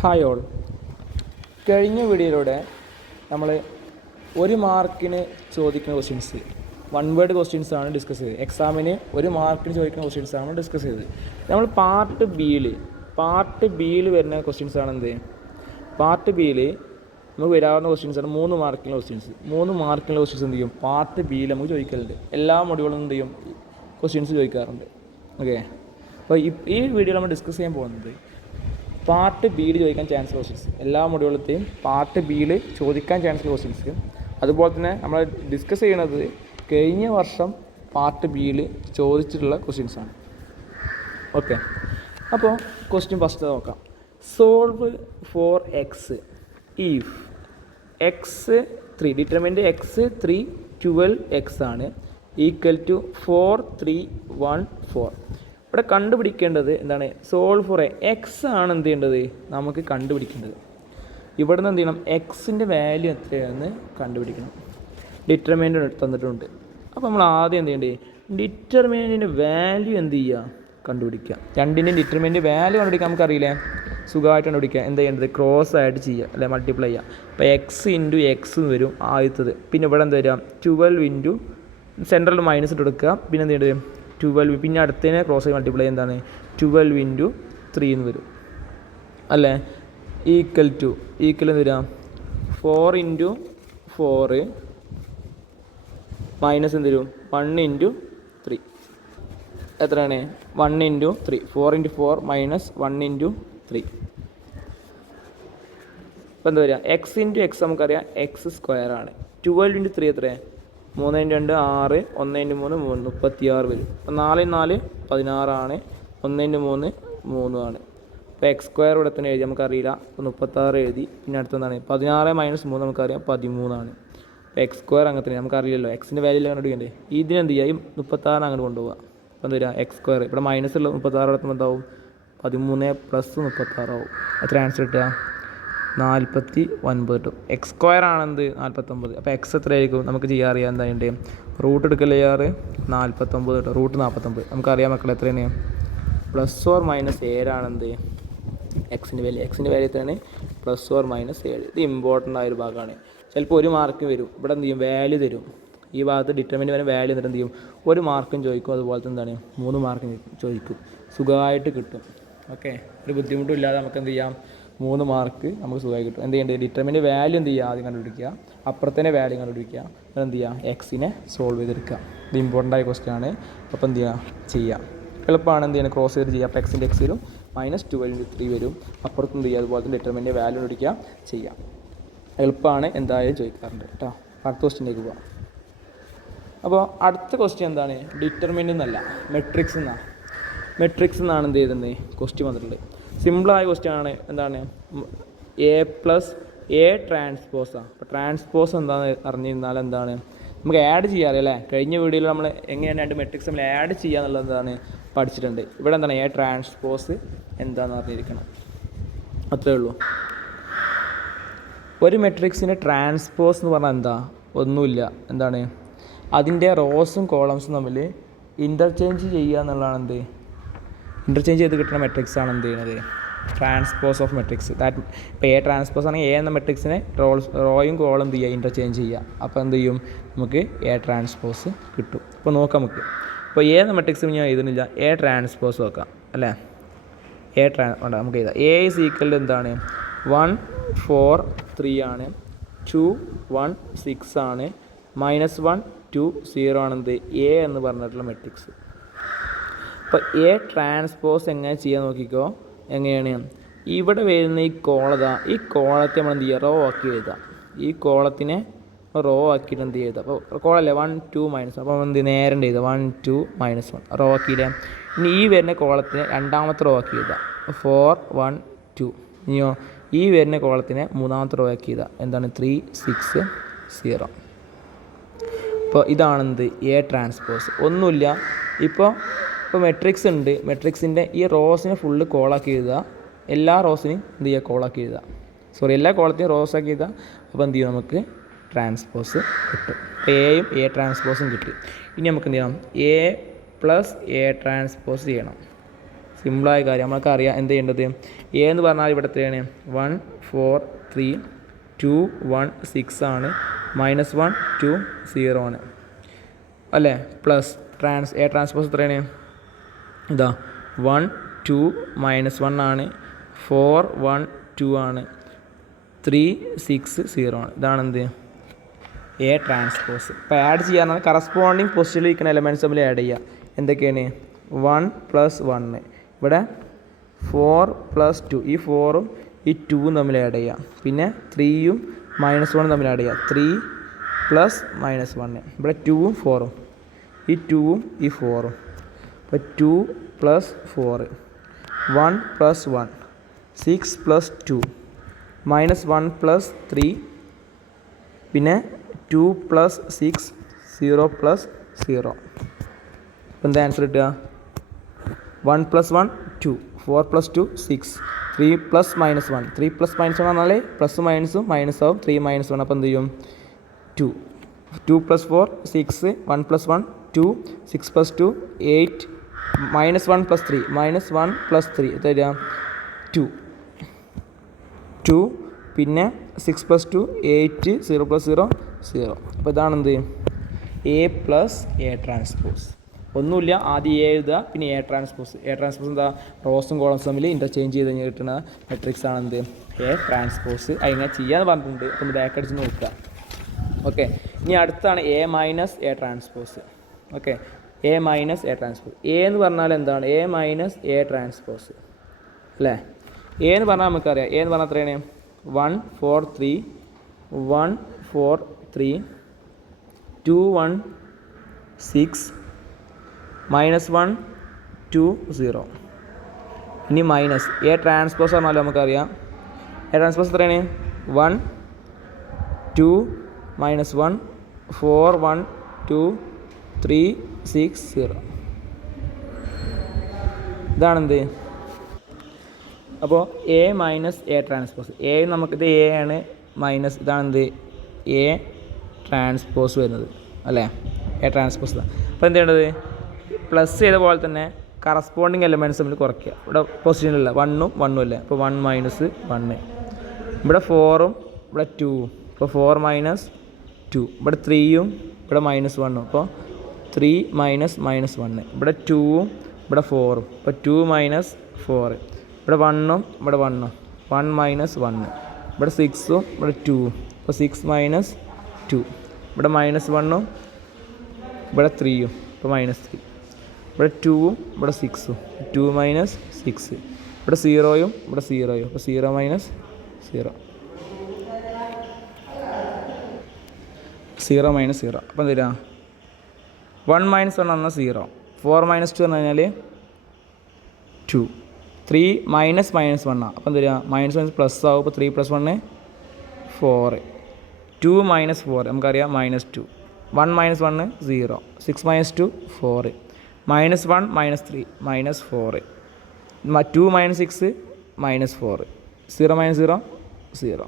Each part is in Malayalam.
Hi all. കഴിഞ്ഞ വീഡിയോയിലൂടെ നമ്മൾ ഒരു മാർക്കിന് ചോദിക്കുന്ന ക്വസ്റ്റ്യൻസ്, വൺ വേർഡ് ക്വസ്റ്റ്യൻസ് ആണ് ഡിസ്കസ് ചെയ്തത്. എക്സാമിന് ഒരു മാർക്കിന് ചോദിക്കുന്ന ക്വസ്റ്റ്യൻസ് ആണ് ഡിസ്കസ് ചെയ്തത്. നമ്മൾ പാർട്ട് ബിയിൽ വരുന്ന ക്വസ്റ്റ്യൻസ് ആണ് എന്ത്? പാർട്ട് ബിയിൽ നമുക്ക് വരാവുന്ന ക്വസ്റ്റ്യൻസ് ആണ് 3 മാർക്കിൻ്റെ ക്വസ്റ്റ്യൻസ്. 3 മാർക്കിൻ്റെ ക്വസ്റ്റ്യൻസ് എന്ത് ചെയ്യും? പാർട്ട് ബിയിൽ നമുക്ക് ചോദിക്കലുണ്ട്. എല്ലാ മൊഡ്യൂളും എന്ത് ചെയ്യും? ക്വസ്റ്റ്യൻസ് ചോദിക്കാറുണ്ട്. ഓക്കെ, അപ്പോൾ ഈ വീഡിയോ നമ്മൾ ഡിസ്കസ് ചെയ്യാൻ പോകുന്നത് പാർട്ട് ബിയിൽ ചോദിക്കാൻ ചാൻസ് ക്വസ്റ്റ്യൻസ്, എല്ലാ മൊഡ്യൂളത്തെയും പാർട്ട് ബിയിൽ ചോദിക്കാൻ ചാൻസ് ക്വസ്റ്റ്യൻസ്. അതുപോലെ തന്നെ നമ്മൾ ഡിസ്കസ് ചെയ്യുന്നത് കഴിഞ്ഞ വർഷം പാർട്ട് ബിയിൽ ചോദിച്ചിട്ടുള്ള ക്വസ്റ്റ്യൻസാണ്. ഓക്കെ, അപ്പോൾ ക്വസ്റ്റ്യൻ ഫസ്റ്റ് നോക്കാം. Solve for x if x 3, determinant x 3 12x ആണ് ഈക്വൽ ടു 4 3 1 4. ഇവിടെ കണ്ടുപിടിക്കേണ്ടത് എന്താണ്? സോൾവ് ഫോർ എക്സ് ആണ് എന്ത് ചെയ്യേണ്ടത്? നമുക്ക് കണ്ടുപിടിക്കേണ്ടത്. ഇവിടെ നിന്ന് എന്ത് ചെയ്യണം? എക്സിൻ്റെ വാല്യൂ എത്രയാണെന്ന് കണ്ടുപിടിക്കണം. ഡിറ്റർമിനൻ്റ് തന്നിട്ടുണ്ട്. അപ്പോൾ നമ്മൾ ആദ്യം എന്ത് ചെയ്യേണ്ടത്? ഡിറ്റർമിനൻറ്റിൻ്റെ വാല്യൂ എന്ത് ചെയ്യുക? കണ്ടുപിടിക്കുക. രണ്ടിൻ്റെയും ഡിറ്റർമിനൻ്റ് വാല്യൂ കണ്ടുപിടിക്കാൻ നമുക്കറിയില്ലേ? സുഖമായിട്ട് കണ്ടുപിടിക്കുക. എന്താ ചെയ്യേണ്ടത്? ക്രോസ് ആയിട്ട് ചെയ്യുക, അല്ലെ മൾട്ടിപ്ലൈ ചെയ്യുക. അപ്പോൾ എക്സ് ഇൻറ്റു എക്സ് വരും ആദ്യത്തത്. പിന്നെ ഇവിടെ എന്താ വരിക? 12 ഇൻറ്റു സെൻട്രൽ മൈനസ് ഇട്ട് കൊടുക്കുക. പിന്നെ എന്ത് ചെയ്യേണ്ടത്? 12. പിന്നെ അടുത്തതിനെ ക്രോസ് ആയി മൾട്ടിപ്ലൈ എന്താണ്? 12 ഇൻറ്റു 3 എന്ന് വരും, അല്ലേ? ഈക്വൽ എന്ന് വരിക 4 ഇൻറ്റു 4 മൈനസ് എന്ത് വരും? 1 ഇൻറ്റു 3. എത്രയാണ്? 1 ഇൻറ്റു 3. 4 into 4 minus 1 into 3. അപ്പോൾ എന്താ വരിക? എക്സ് ഇൻറ്റു എക്സ് നമുക്കറിയാം എക്സ് സ്ക്വയർ ആണ്. 12 ഇൻറ്റു 3 എത്രയാണ്? 3 ഇൻറ്റു 2 6, 1 ഇൻറ്റു 3 3, 36 വരും. അപ്പോൾ 4 4 16 ആണ്. 1 ഇൻറ്റു 3 3 ആണ്. അപ്പോൾ എക്സ് സ്ക്വയർ ഇവിടെ തന്നെ എഴുതി, നമുക്കറിയില്ല. അപ്പോൾ 36 എഴുതി. പിന്നെ അടുത്തെന്താണ്? 16 മൈനസ് 3 നമുക്കറിയാം 13 ആണ്. അപ്പോൾ എക്സ് സ്ക്വയർ അങ്ങനെ തന്നെ നമുക്കറിയില്ലല്ലോ, എക്സിൻ്റെ വാല്യൂ കണ്ടുപിടിക്കണ്ടേ? ഇതിനെന്ത് ചെയ്യുക? ഈ 36 അങ്ങോട്ട് കൊണ്ടുപോകുക. അപ്പോൾ എന്താ വരിക? എക്സ് സ്ക്വയർ ഇവിടെ മൈനസ് ഉള്ള 36 എടുത്തുമ്പോൾ എന്താവും? 13 പ്ലസ് 36 ആവും. എത്ര ആൻസർ കിട്ടുക? 49 കിട്ടും. എക്സ് സ്ക്വയർ ആണെന്ത്? 49. അപ്പോൾ എക്സ് എത്രയായിരിക്കും? നമുക്ക് ചെയ്യാൻ അറിയാം. എന്താ വേണ്ടേ? റൂട്ട് എടുക്കൽ ചെയ്യാറ് 49 കിട്ടും. റൂട്ട് 49 നമുക്കറിയാം മക്കളെ എത്രയാണ്? Plus or minus 7 ആണെന്ത്? എക്സിൻ്റെ വാല്യൂ എത്രയാണ്? Plus or minus 7. ഇത് ഇമ്പോർട്ടൻ്റ് ആയൊരു ഭാഗമാണ്. ചിലപ്പോൾ 1 മാർക്ക് വരും. ഇവിടെ എന്ത് ചെയ്യും? വാല്യൂ തരും. ഈ ഭാഗത്ത് ഡിറ്റർമിൻ്റ് വരെ വാല്യൂ എന്നിട്ട് എന്ത് ചെയ്യും? 1 മാർക്കും ചോദിക്കും. അതുപോലെ തന്നെ എന്താണ്? 3 മാർക്കും ചോദിക്കും. സുഖമായിട്ട് കിട്ടും. ഓക്കെ, ഒരു ബുദ്ധിമുട്ടും ഇല്ലാതെ നമുക്ക് എന്ത് ചെയ്യാം? 3 മാർക്ക് നമുക്ക് സുഖമായി കിട്ടും. എന്ത് ചെയ്യേണ്ടത്? ഡിറ്റർമിൻ്റ് വാല്യൂ എന്ത് ചെയ്യുക? ആദ്യം കണ്ടുപിടിക്കുക. അപ്പുറത്തന്നെ വാല്യൂ കണ്ടുപിടിക്കുക. എന്ത് ചെയ്യുക? എക്സിനെ സോൾവ് ചെയ്തെടുക്കുക. ഇത് ഇമ്പോർട്ടൻ്റ് ആയ ക്വസ്റ്റ്യൻ ആണ്. അപ്പോൾ എന്ത് ചെയ്യുക? എളുപ്പമാണ്. എന്ത് ചെയ്യണം? ക്രോസ് ചെയ്ത് ചെയ്യുക. അപ്പോൾ എക്സിൻ്റെ എക്സ് വരും, മൈനസ് 12 ഇൻറ്റു 3 വരും. അപ്പുറത്തും എന്ത് ചെയ്യുക? അതുപോലെ തന്നെ ഡിറ്റർമിൻ്റ് വാല്യൂ കണ്ടുപിടിക്കുക ചെയ്യാം. എളുപ്പമാണ്, എന്തായാലും ചോദിക്കാറുണ്ട് കേട്ടോ. അടുത്ത ക്വസ്റ്റ്യനിലേക്ക് പോകാം. അപ്പോൾ അടുത്ത ക്വസ്റ്റ്യൻ എന്താണ്? ഡിറ്റർമിൻ്റ് എന്നല്ല, മെട്രിക്സ് എന്നാണ് എന്ത് ചെയ്തത്? ക്വസ്റ്റ്യൻ വന്നിട്ടുണ്ട്. സിമ്പിളായ ക്വസ്റ്റ്യൻ ആണ്. എന്താണ്? എ പ്ലസ് എ ട്രാൻസ്പോസാണ്. അപ്പോൾ ട്രാൻസ്പോസ് എന്താണെന്ന് അറിഞ്ഞിരുന്നാൽ എന്താണ്? നമുക്ക് ആഡ് ചെയ്യാറ് അല്ലേ? കഴിഞ്ഞ വീഡിയോയിൽ നമ്മൾ എങ്ങനെയാണ് 2 മെട്രിക്സ് നമ്മൾ ആഡ് ചെയ്യുക എന്നുള്ളത് എന്താണ് പഠിച്ചിട്ടുണ്ട്. ഇവിടെ എന്താണ്? എ ട്രാൻസ്പോസ് എന്താണെന്ന് അറിഞ്ഞിരിക്കണം, അത്രേ ഉള്ളൂ. ഒരു മെട്രിക്സിൻ്റെ ട്രാൻസ്പോസ് എന്ന് പറഞ്ഞാൽ എന്താ? ഒന്നുമില്ല. എന്താണ്? അതിൻ്റെ റോസും കോളംസും തമ്മിൽ ഇൻ്റർചേഞ്ച് ചെയ്യുക എന്നുള്ളതാണ് എന്ത്? ഇൻ്റർചേഞ്ച് ചെയ്ത് കിട്ടുന്ന മെട്രിക്സാണ് എന്ത് ചെയ്യുന്നത്? Transpose of matrix. ദാറ്റ് ഇപ്പോൾ എ ട്രാൻസ്പോസ് ആണെങ്കിൽ എ എന്ന മെട്രിക്സിനെ റോയും കോളം എന്ത് ചെയ്യുക? ഇൻ്റർചേഞ്ച് ചെയ്യുക. അപ്പോൾ എന്ത് ചെയ്യും? നമുക്ക് എ ട്രാൻസ്പോസ് കിട്ടും. ഇപ്പോൾ നോക്കാം നമുക്ക്. ഇപ്പോൾ എ എന്ന മെട്രിക്സ് ഞാൻ എഴുതുന്നില്ല, എ ട്രാൻസ്പോസ് നോക്കാം അല്ലേ? നമുക്ക് എഴുതാം. എ ഈസ് ഈക്വൽ ടു എന്താണ്? 1 4 3 ആണ്. 2 1 6 ആണ്. -1 2 0 ആണെന്ത്? എ എന്ന് പറഞ്ഞിട്ടുള്ള മെട്രിക്സ്. അപ്പോൾ എ ട്രാൻസ്പോസ് എങ്ങനെ ചെയ്യാൻ നോക്കിക്കോ. എങ്ങനെയാണ്? ഇവിടെ വരുന്ന ഈ കോളത്തെ നമ്മൾ എന്ത് ചെയ്യുക? റോ ആക്കി എഴുതാം. ഈ കോളത്തിനെ റോ ആക്കിയിട്ട് എന്ത് ചെയ്താൽ? അപ്പോൾ കോളല്ലേ 1 2 -1. അപ്പോൾ എന്ത് നേരെ എഴുതാം? 1 2 -1 റോ ആക്കിയില്ലേ? ഇനി ഈ വരുന്ന കോളത്തിനെ രണ്ടാമത്തെ റോ ആക്കി എഴുതാം. 4 1 2. ഇനിയോ ഈ വരുന്ന കോളത്തിനെ മൂന്നാമത്തെ റോ ആക്കി എഴുതാം. എന്താണ്? 3 6 0. അപ്പോൾ ഇതാണെന്ത്? A transpose. ഒന്നുമില്ല. ഇപ്പോൾ മെട്രിക്സ് ഉണ്ട്. മെട്രിക്സിൻ്റെ ഈ റോസിനെ ഫുള്ള് കോളാക്കി എഴുതുക. എല്ലാ റോസിനെയും എന്ത് ചെയ്യുക? കോളാക്കി എഴുതുക. എല്ലാ കോളത്തെയും റോസാക്കി എഴുതുക. അപ്പോൾ എന്ത് ചെയ്യും? നമുക്ക് ട്രാൻസ്പോസ് കിട്ടും. എയും എ ട്രാൻസ്പോസും കിട്ടി. ഇനി നമുക്ക് എന്ത് ചെയ്യണം? എ പ്ലസ് എ ട്രാൻസ്പോസ് ചെയ്യണം. സിമ്പിളായ കാര്യം നമ്മൾക്ക് അറിയാം എന്ത് ചെയ്യേണ്ടത്. എ എന്ന് പറഞ്ഞാൽ ഇവിടെ എത്രയാണ് 1 4 3 2 1 6 ആണ്. -1 2 0 ആണ് അല്ലേ. പ്ലസ് എ ട്രാൻസ്പോസ് എത്രയാണ് ഇതാ 1 2 -1 ആണ്. 4 1 2 ആണ്. 3 6 0 ആണ്. ഇതാണ് എന്ത് എ ട്രാൻസ്പോസ്. ഇപ്പോൾ ആഡ് ചെയ്യാനാണ് കറസ്പോണ്ടിങ് പൊസിഷനിൽ ഇരിക്കുന്ന എലമെൻറ്റ്സ് തമ്മിൽ ആഡ് ചെയ്യുക. എന്തൊക്കെയാണ് 1 + 1 ഇവിടെ 4 + 2 ഈ 4ഉം ഈ 2ഉം തമ്മിൽ ആഡ് ചെയ്യാം. പിന്നെ 3യും -1 തമ്മിൽ ആഡ് ചെയ്യാം. 3 + -1 ഇവിടെ 2ഉം 4ഉം ഈ 2ഉം ഈ 4ഉം അപ്പോൾ 2 + 4 1 + 1 6 + 2 -1 + 3 പിന്നെ 2 + 6 0 + 0. അപ്പോൾ എന്താ ആൻസർ കിട്ടുക 1 + 1 2 4 + 2 6 3 + -1 3 + -1 പറഞ്ഞാൽ പ്ലസ് മൈനസും മൈനസ് ആവും. 3 - 1 അപ്പോൾ എന്ത് ചെയ്യും 2 2 + 4 6 1 + 1 2 6 + 2 8 -1 + 3 -1 + 3 എത്ര വരിക 2 2 പിന്നെ 6 + 2 8 0 + 0 0. അപ്പോൾ ഇതാണെന്ത് എ പ്ലസ് എ ട്രാൻസ്പോസ്. ഒന്നുമില്ല, ആദ്യം എ എഴുതുക പിന്നെ എ ട്രാൻസ്പോസ്. എ ട്രാൻസ്പോസ് എന്താ റോസും കോളംസും തമ്മിൽ ഇൻ്റർചേഞ്ച് ചെയ്ത് കഴിഞ്ഞ് കിട്ടുന്ന മെട്രിക്സ് ആണെന്ത് എ ട്രാൻസ്പോസ്. അതിങ്ങനെ ചെയ്യാന്ന് പറഞ്ഞിട്ടുണ്ട്. അപ്പം ബാക്ക് അടിച്ച് നോക്കുക. ഓക്കെ, ഇനി അടുത്താണ് A minus A transpose. Okay, A minus A transpose. A എന്ന് പറഞ്ഞാൽ എന്താണ് എ മൈനസ് എ ട്രാൻസ്പോസ് അല്ലേ. എ എന്ന് പറഞ്ഞാൽ നമുക്കറിയാം. എ എന്ന് പറഞ്ഞാൽ എത്രയാണ് 1 4 3 1 4 3 2 1 6 -1 2 0. ഇനി മൈനസ് എ ട്രാൻസ്പോസ് പറഞ്ഞാൽ നമുക്കറിയാം എ ട്രാൻസ്പോസ് എത്രയാണ് 1 2 -1 4 1 2 3 6 0. ഇതാണെന്ത് അപ്പോൾ A minus A transpose. A നമുക്കിത് എ ആണ് മൈനസ് ഇതാണെന്ത് എ ട്രാൻസ്പോസ് വരുന്നത് അല്ലേ. A transpose. അപ്പോൾ എന്ത് ചെയ്യേണ്ടത് പ്ലസ് ചെയ്ത പോലെ തന്നെ കറസ്പോണ്ടിങ് എലമെൻറ്റ്സ് തമ്മിൽ കുറയ്ക്കുക. ഇവിടെ പൊസിഷനിലുള്ള 1ഉം 1ഉം അല്ലേ. അപ്പോൾ 1 - 1 ഇവിടെ 4ഉം ഇവിടെ 2ഉം. അപ്പോൾ 4 - 2 ഇവിടെ 3യും ഇവിടെ -1ഉം. അപ്പോൾ 3 - -1 ഇവിടെ 2ഉം ഇവിടെ 4ഉം. അപ്പോൾ 2 - 4 ഇവിടെ 1ഉം ഇവിടെ 1ഉം 1 - 1 ഇവിടെ 6ഉം ഇവിടെ 2ഉം. അപ്പോൾ 6 - 2 ഇവിടെ -1ഉം ഇവിടെ 3യും. ഇപ്പോൾ -3 ഇവിടെ 2ഉം ഇവിടെ 6ഉം 2 - 6 ഇവിടെ 0യും ഇവിടെ 0യും. അപ്പോൾ 0 - 0 0 - 0. അപ്പോൾ എന്ത് തരാം 1 - 1 പറഞ്ഞാൽ 0 4 - 2 എന്ന് പറഞ്ഞാൽ 2 3 - -1 അപ്പോൾ എന്ത് തരിക -1 പ്ലസ് ആവും. അപ്പോൾ 3 + 1 4 2 - 4 നമുക്കറിയാം -2 1 - 1 0 6 - 2 4 -1 -3 -4 2 - 6 -4 0 - 0 0.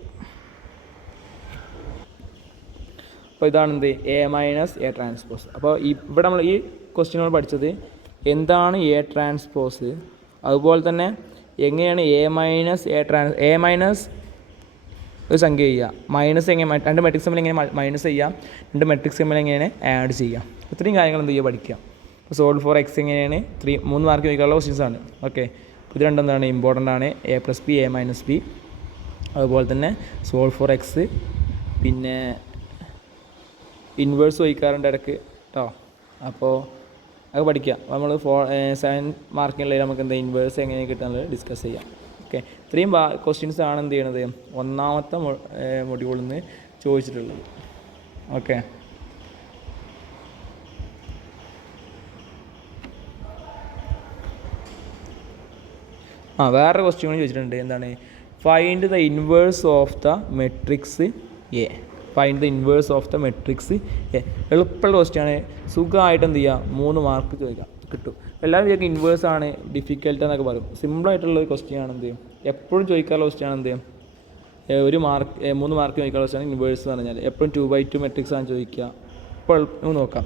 അപ്പോൾ ഇതാണ് എന്ത് എ മൈനസ് എ ട്രാൻസ്പോസ്. അപ്പോൾ ഇവിടെ നമ്മൾ ഈ ക്വസ്റ്റ്യനോട് പഠിച്ചത് എന്താണ് എ ട്രാൻസ്പോസ്, അതുപോലെ തന്നെ എങ്ങനെയാണ് എ മൈനസ് ഒരു സംഖ്യ ചെയ്യുക, മൈനസ് എങ്ങനെ രണ്ട് മെട്രിക്സ് തമ്മിൽ എങ്ങനെ മൈനസ് ചെയ്യാം, രണ്ട് മെട്രിക്സ് തമ്മിൽ എങ്ങനെ ആഡ് ചെയ്യാം, ഇത്രയും കാര്യങ്ങൾ എന്ത് ചെയ്യുക പഠിക്കുക. അപ്പോൾ സോൾവ് ഫോർ എക്സ് എങ്ങനെയാണ് 3 മാർക്ക് ചോദിക്കാനുള്ള ക്വസ്റ്റ്യൻസ് ആണ്. ഓക്കെ, ഇത് രണ്ടെന്താണ് ഇമ്പോർട്ടൻ്റ് ആണ്. A plus B A minus B, അതുപോലെ തന്നെ സോൾവ് ഫോർ എക്സ്, പിന്നെ ഇൻവേഴ്സ് ചോദിക്കാറുണ്ട് ഇടയ്ക്ക് കേട്ടോ. അപ്പോൾ അത് പഠിക്കുക. നമ്മൾ 7 മാർക്കിനുള്ളിൽ നമുക്ക് എന്താ ഇൻവേഴ്സ് എങ്ങനെ കിട്ടുന്നത് ഡിസ്കസ് ചെയ്യാം. ഓക്കെ, ഇത്രയും ക്വസ്റ്റ്യൻസ് ആണ് എന്ത് ചെയ്യണത് ഒന്നാമത്തെ മൊഡ്യൂളിൽ നിന്ന് ചോദിച്ചിട്ടുള്ളത്. ഓക്കെ, വേറൊരു ക്വസ്റ്റ്യൻ കൂടി ചോദിച്ചിട്ടുണ്ട്. എന്താണ് find the inverse of the matrix A. Find the inverse of the matrix A. എളുപ്പമുള്ള ക്വസ്റ്റ്യാണ്, സുഖമായിട്ട് എന്ത് ചെയ്യുക 3 മാർക്ക് ചോദിക്കാം കിട്ടും. എല്ലാവരും വിചാരിക്കും ഇൻവേഴ്സ് ആണ് ഡിഫിക്കൽട്ട് എന്നൊക്കെ പറയും. സിമ്പിളായിട്ടുള്ള ക്വസ്റ്റ്യൻ ആണ് എന്ത് ചെയ്യും, എപ്പോഴും ചോദിക്കാനുള്ള ക്വസ്റ്റ്യൻ ആണ് എന്ത് ചെയ്യും 3 മാർക്ക് ചോദിക്കാനുള്ള ക്വസ്റ്റ്യാണ് ഇൻവേഴ്സ് എന്ന് പറഞ്ഞാൽ. എപ്പോഴും 2/2 മെട്രിക്സ് ആണ് ചോദിക്കുക. ഇപ്പോൾ നോക്കാം.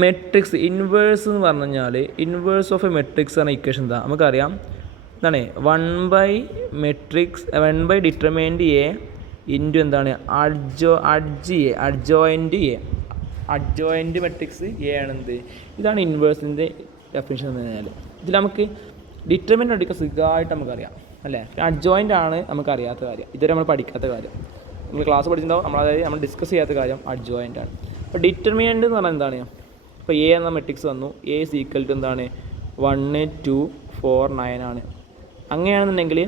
മെട്രിക്സ് ഇൻവേഴ്സ് എന്ന് പറഞ്ഞു കഴിഞ്ഞാൽ ഇൻവേഴ്സ് ഓഫ് എ മെട്രിക്സ് എന്ന ഇക്വേഷൻ എന്താ നമുക്കറിയാം. എന്താണ് 1/1 ഡിറ്റർമിനൻറ്റ് എ ഇൻറ്റു എന്താണ് അഡ്ജോയിൻറ്റ് മെട്രിക്സ് എ ആണെന്ത്. ഇതാണ് ഇൻവേഴ്സിൻ്റെ ഡെഫിനിഷൻ എന്ന് പറഞ്ഞാൽ. ഇതിൽ നമുക്ക് ഡിറ്റർമിനൻ്റ് എടുക്കാൻ സുഖമായിട്ട് നമുക്കറിയാം അല്ലേ. അഡ്ജോയിൻ്റ് ആണ് നമുക്കറിയാത്ത കാര്യം, ഇതുവരെ നമ്മൾ പഠിക്കാത്ത കാര്യം. നമ്മൾ ക്ലാസ് പഠിച്ചിട്ടുണ്ടാവും, അതായത് നമ്മൾ ഡിസ്കസ് ചെയ്യാത്ത കാര്യം അഡ്ജോയിൻ്റ് ആണ്. അപ്പോൾ ഡിറ്റർമിനൻ്റ് എന്ന് പറഞ്ഞാൽ എന്താണ്, ഇപ്പോൾ എ എന്ന മെട്രിക്സ് വന്നു, എ ഈസ് ഈക്വൽ ടു എന്താണ് 1 2 4 9 ആണ്. അങ്ങനെയാണെന്നുണ്ടെങ്കിൽ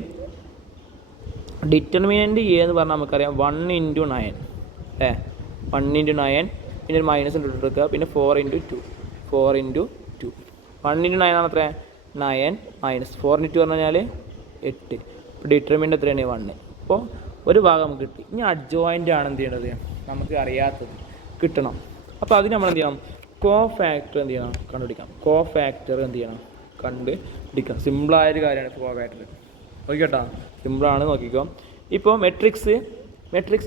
ഡിറ്റർമിനൻ്റ് എ എന്ന് പറഞ്ഞാൽ നമുക്കറിയാം 1 × 9 അല്ലേ. 1 × 9 പിന്നെ ഒരു മൈനസ് എടുക്കുക, പിന്നെ 4 × 2 4 × 2 1 × 9 ആണ് എത്ര 9 മൈനസ് 4 × 2 പറഞ്ഞു കഴിഞ്ഞാൽ 8. ഇപ്പോൾ ഡിറ്റർമിനൻ്റ് എത്രയാണ് 1. അപ്പോൾ ഒരു ഭാഗം നമുക്ക് കിട്ടി. ഇനി അഡ്ജോയിൻ്റ് ആണ് എന്ത് ചെയ്യേണ്ടത്, നമുക്ക് അറിയാത്തത് കിട്ടണം. അപ്പോൾ അതിന് നമ്മൾ എന്ത് ചെയ്യണം, കോ ഫാക്ടർ എന്ത് ചെയ്യണം കണ്ടുപിടിക്കാം. കോ ഫാക്ടർ എന്ത് ചെയ്യണം കണ്ടുപിടിക്കാം. സിമ്പിളായൊരു കാര്യമാണ് കോ ഫാക്ടർ. നോക്കിക്കോട്ടാ, സിമ്പിളാണ്, നോക്കിക്കോ. ഇപ്പോൾ മെട്രിക്സ്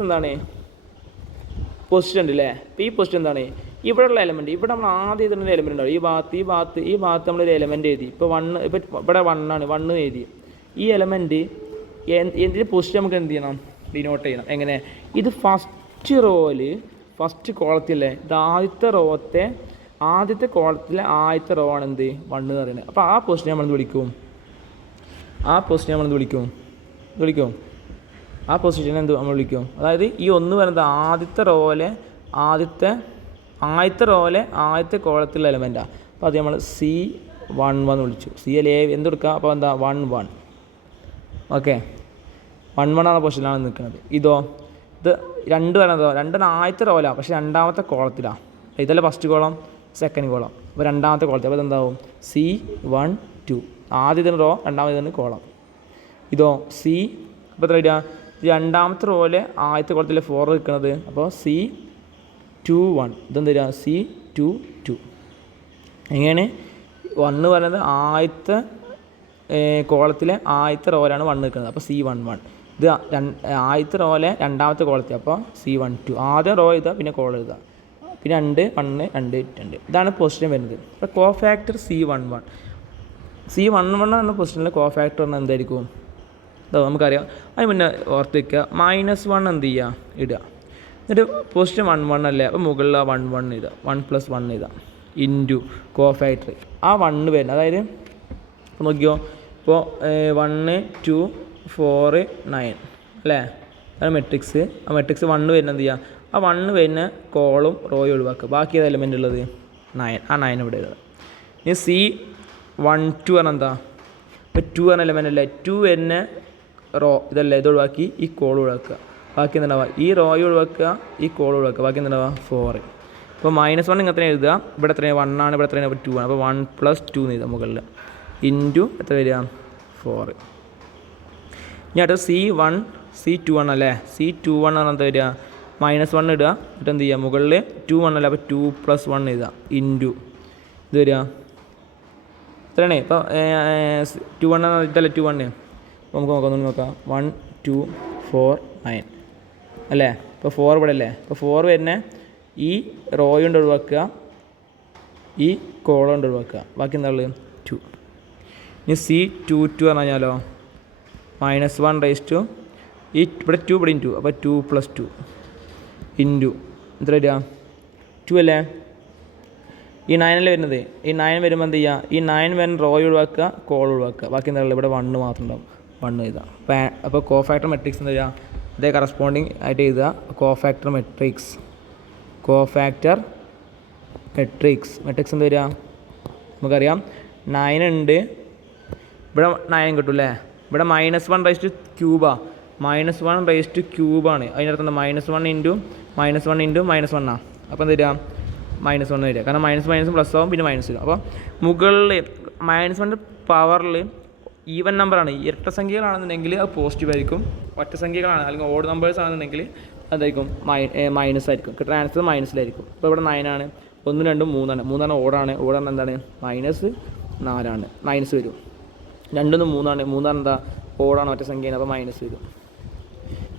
എന്താണ് പൊസിഷൻ ഉണ്ട് അല്ലേ. അപ്പോൾ ഈ പൊസിഷൻ എന്താണ് ഇവിടെയുള്ള എലമെൻറ്റ്, ഇവിടെ നമ്മൾ ആദ്യം എഴുതുന്ന എലമെൻറ്റ് ഉണ്ടാവും. ഈ ഭാഗത്ത് നമ്മളൊരു എലമെൻറ്റ് എഴുതി. ഇപ്പോൾ 1 ഇപ്പോൾ ഇവിടെ 1 ആണ്, 1 എഴുതി. ഈ എലമെൻറ്റ് എന്തിൻ്റെ പൊസിഷൻ നമുക്ക് എന്ത് ചെയ്യണം ഡിനോട്ട് ചെയ്യണം. എങ്ങനെ, ഇത് ഫസ്റ്റ് കോളത്തിലെ ഇത് ആദ്യത്തെ കോളത്തിലെ ആദ്യത്തെ റോ ആണ് എന്ത് 1 എന്ന് പറയുന്നത്. അപ്പോൾ ആ പൊസിഷൻ നമ്മളെന്ത് വിളിക്കും, ആ പൊസിഷൻ നമ്മൾ വിളിക്കും. അതായത് ഈ 1 പറയുന്നത് ആദ്യത്തെ കോളത്തിലുള്ള എലമെൻറ്റാണ്. അപ്പോൾ അത് നമ്മൾ C11 വിളിച്ചു. CL എന്തെടുക്കുക, അപ്പോൾ എന്താ 1 1. ഓക്കെ, 1 1 ആണ് പൊസിഷനിലാണ് നിൽക്കുന്നത്. ഇത് 2 പറയുന്നതോ 2 ആദ്യത്തെ റോലാണ്, പക്ഷേ രണ്ടാമത്തെ കോളത്തിലാണ്. ഇതല്ല ഫസ്റ്റ് കോളം സെക്കൻഡ് കോളം. അപ്പോൾ രണ്ടാമത്തെ കോളത്തിൽ അപ്പോൾ എന്താവും C1 2. ആദ്യത്തെ റോ, രണ്ടാമത്തെ കോളം. ഇതോ അപ്പോൾ എത്ര വരിക, രണ്ടാമത്തെ റോയിലെ ആദ്യത്തെ കോളത്തിലെ 4 നിൽക്കുന്നത്. അപ്പോൾ C21. ഇതെന്ത് വരിക C22. എങ്ങനെയാണ് 1 പറയുന്നത് ആദ്യത്തെ കോളത്തിലെ ആദ്യത്തെ റോയിലാണ് 1 നിൽക്കുന്നത്. അപ്പോൾ C11. ഇത് ആദ്യത്തെ റോയിലെ രണ്ടാമത്തെ കോളത്തിൽ, അപ്പോൾ C12. ആദ്യം റോ എഴുതുക, പിന്നെ കോൾ എഴുതുക, പിന്നെ 2 1 2 2. ഇതാണ് പൊസിഷൻ വരുന്നത്. അപ്പോൾ കോ ഫാക്ടർ C11 എന്ന പൊസിഷനിലെ കോ ഫാക്ടർ പറഞ്ഞാൽ എന്തായിരിക്കും നമുക്കറിയാം. അതിന് മുന്നേ ഓർത്ത് വയ്ക്കുക, -1 എന്ത് ചെയ്യുക ഇടുക. എന്നിട്ട് പൊസിഷൻ 1 1 അല്ലേ, അപ്പോൾ മുകളിൽ ആ 1 1 എഴുതുക, 1 + 1 എഴുതുക ഇൻറ്റു കോ ഫാക്ടർ ആ 1 വരുന്നത്. അതായത് ഇപ്പോൾ നോക്കിയോ, ഇപ്പോൾ 1 2 4 9 അല്ലേ, അതാണ് മെട്രിക്സ്. ആ മെട്രിക്സ് 1 വരുന്നത് എന്ത് ചെയ്യുക, ആ 1 വരുന്ന കോളും റോയും ഒഴിവാക്കുക. ബാക്കി ഏത് എലമെൻ്റ് ഉള്ളത് 9. ആ 9 ഇവിടെ എഴുതുക. ഇനി C12 പറഞ്ഞാൽ എന്താ, ഇപ്പോൾ 2 പറഞ്ഞ എലമെൻ്റ് അല്ലേ, 2 വരുന്ന റോ ഇതല്ലേ, ഇത് ഒഴിവാക്കി ഈ കോൾ ഒഴിവാക്കുക. ബാക്കി എന്തുണ്ടാവുക, ഈ റോയും ഒഴിവാക്കുക, ഈ കോൾ ഒഴിവാക്കുക, ബാക്കി എന്തുണ്ടാവുക 4. ഇപ്പോൾ -1 ഇങ്ങനെ എഴുതുക. ഇവിടെ എത്രയാണ് 1 ആണ്, ഇവിടെ എത്രയാണ് 2 ആണ്. അപ്പോൾ 1 + 2 എന്ന് എഴുതുക മുകളിൽ ഇൻറ്റു എത്ര വരിക 4. ഇനി അടുത്ത് C21 അല്ലേ. C21 പറഞ്ഞാൽ എന്താ വരിക, -1 ഇടുക, എന്നിട്ട് എന്ത് ചെയ്യുക മുകളിൽ 2 1 അല്ല, അപ്പോൾ 2 + 1 എഴുതുക ഇൻറ്റു ഇത് വരിക എത്രയാണ്. ഇപ്പോൾ 21 ഇതല്ലേ 21. അപ്പോൾ നമുക്ക് നോക്കാം 1 2 4 9 അല്ലേ. ഇപ്പോൾ 4 ഇവിടെ അല്ലേ. ഇപ്പോൾ 4 വരുന്ന ഈ റോ കൊണ്ട് ഒഴിവാക്കുക, ഈ കോളം കൊണ്ട് ഒഴിവാക്കുക, ബാക്കി എന്താ ഉള്ളത് 2. ഇനി C22 പറഞ്ഞു കഴിഞ്ഞാലോ -1 റേസ്റ്റ് ടു ഈ ഇവിടെ 2 ഇവിടെ 2, അപ്പോൾ 2 + 2 ഇൻറ്റു എത്ര വരിക 2 അല്ലേ. ഈ 9 അല്ലേ വരുന്നത്. ഈ 9 വരുമ്പോൾ എന്ത് ചെയ്യുക, ഈ 9 വരുന്ന റോ ഒഴിവാക്കുക, കോൾ ഒഴിവാക്കുക, ബാക്കി എന്താ ഉള്ളത് ഇവിടെ 1 മാത്രം ഉണ്ടാവും. 1 എഴുതുക. അപ്പോൾ കോ ഫാക്ടർ മെട്രിക്സ് എന്താ ചെയ്യുക, ഇതേ കറസ്പോണ്ടിങ് ആയിട്ട് എഴുതുക. കോ ഫാക്ടർ മെട്രിക്സ് എന്താ വരിക നമുക്കറിയാം 9 ഉണ്ട്, ഇവിടെ 9 കിട്ടും അല്ലേ. ഇവിടെ -1 റേസ്റ്റ് ടു ക്യൂബാണ്, -1 റേസ്റ്റ് ടു ക്യൂബാണ്. അതിനകത്ത് എന്താ -1 ഇൻറ്റു -1 ആണ്. അപ്പോൾ എന്താ വരിക -1 വരിക, കാരണം മൈനസ് പ്ലസ് ആവും, പിന്നെ മൈനസ് വരും. അപ്പോൾ മുകളിൽ -1 പവറിൽ ഈവൻ നമ്പറാണ്. ഇരട്ട സംഖ്യകളാണെന്നുണ്ടെങ്കിൽ അത് പോസിറ്റീവ് ആയിരിക്കും, ഒറ്റ സംഖ്യകളാണ് അല്ലെങ്കിൽ ഓഡ് നമ്പേഴ്സ് ആണെന്നുണ്ടെങ്കിൽ അതായിരിക്കും മൈനസ് ആയിരിക്കും, കിട്ടുന്ന ആൻസർ മൈനസിലായിരിക്കും. ഇപ്പോൾ ഇവിടെ 9 ആണ്, 1 2 3 ആണ്. 3 ഓടാണ്, ഓടാണ് എന്താണ് -4 മൈനസ് വരും. 2 3 ആണ്, 3 എന്താ ഓടാണ്, ഒറ്റ സംഖ്യയാണ്, അപ്പോൾ മൈനസ് വരും.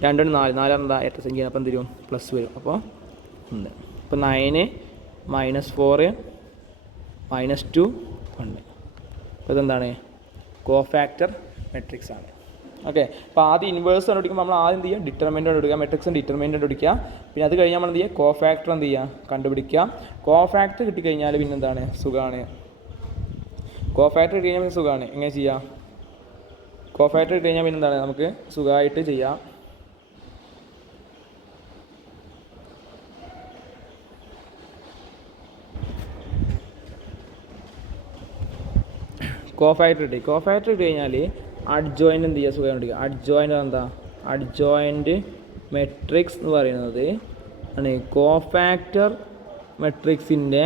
2 4 4 എന്താ ഇരട്ട സംഖ്യയാണ്, അപ്പോൾ എന്ത് വരും പ്ലസ് വരും. അപ്പോൾ ഉണ്ട്. ഇപ്പോൾ 9 -4 -2 1. അപ്പോൾ ഇതെന്താണ്? കോഫാക്ടർ മെട്രിക്സ് ആണ്. ഓക്കെ. അപ്പോൾ ആദ്യം ഇൻവേഴ്സ് കണ്ടുപിടിക്കുമ്പോൾ നമ്മൾ ആദ്യം എന്ത് ചെയ്യുക? ഡിറ്റർമിനൻ്റ് കണ്ടുപിടിക്കുക, മെട്രിക്സും ഡിറ്റർമിനൻ്റ് കണ്ടുപിടിക്കുക. പിന്നെ അത് കഴിഞ്ഞാൽ നമ്മൾ എന്ത് ചെയ്യുക? കോഫാക്ടർ എന്ത് ചെയ്യുക? കണ്ടുപിടിക്കുക. കോഫാക്ടർ കിട്ടിക്കഴിഞ്ഞാൽ പിന്നെ എന്താണ്? സുഖമാണ്. കോഫാക്ടർ കിട്ടി കഴിഞ്ഞാൽ പിന്നെ സുഖമാണ്. എങ്ങനെ ചെയ്യാം? കോഫാക്ടർ കിട്ടി കഴിഞ്ഞാൽ പിന്നെ എന്താണ്? നമുക്ക് സുഖമായിട്ട് ചെയ്യാം. കോഫാക്ടർ കിട്ടി കഴിഞ്ഞാൽ അഡ്ജോയിൻ്റ് എന്ത് ചെയ്യുക? സുഖം കണ്ടുപിടിക്കുക. അഡ്ജോയിൻ്റ് എന്താ? അഡ്ജോയിൻ്റ് മെട്രിക്സ് എന്ന് പറയുന്നത് ആണ് കോഫാക്ടർ മെട്രിക്സിൻ്റെ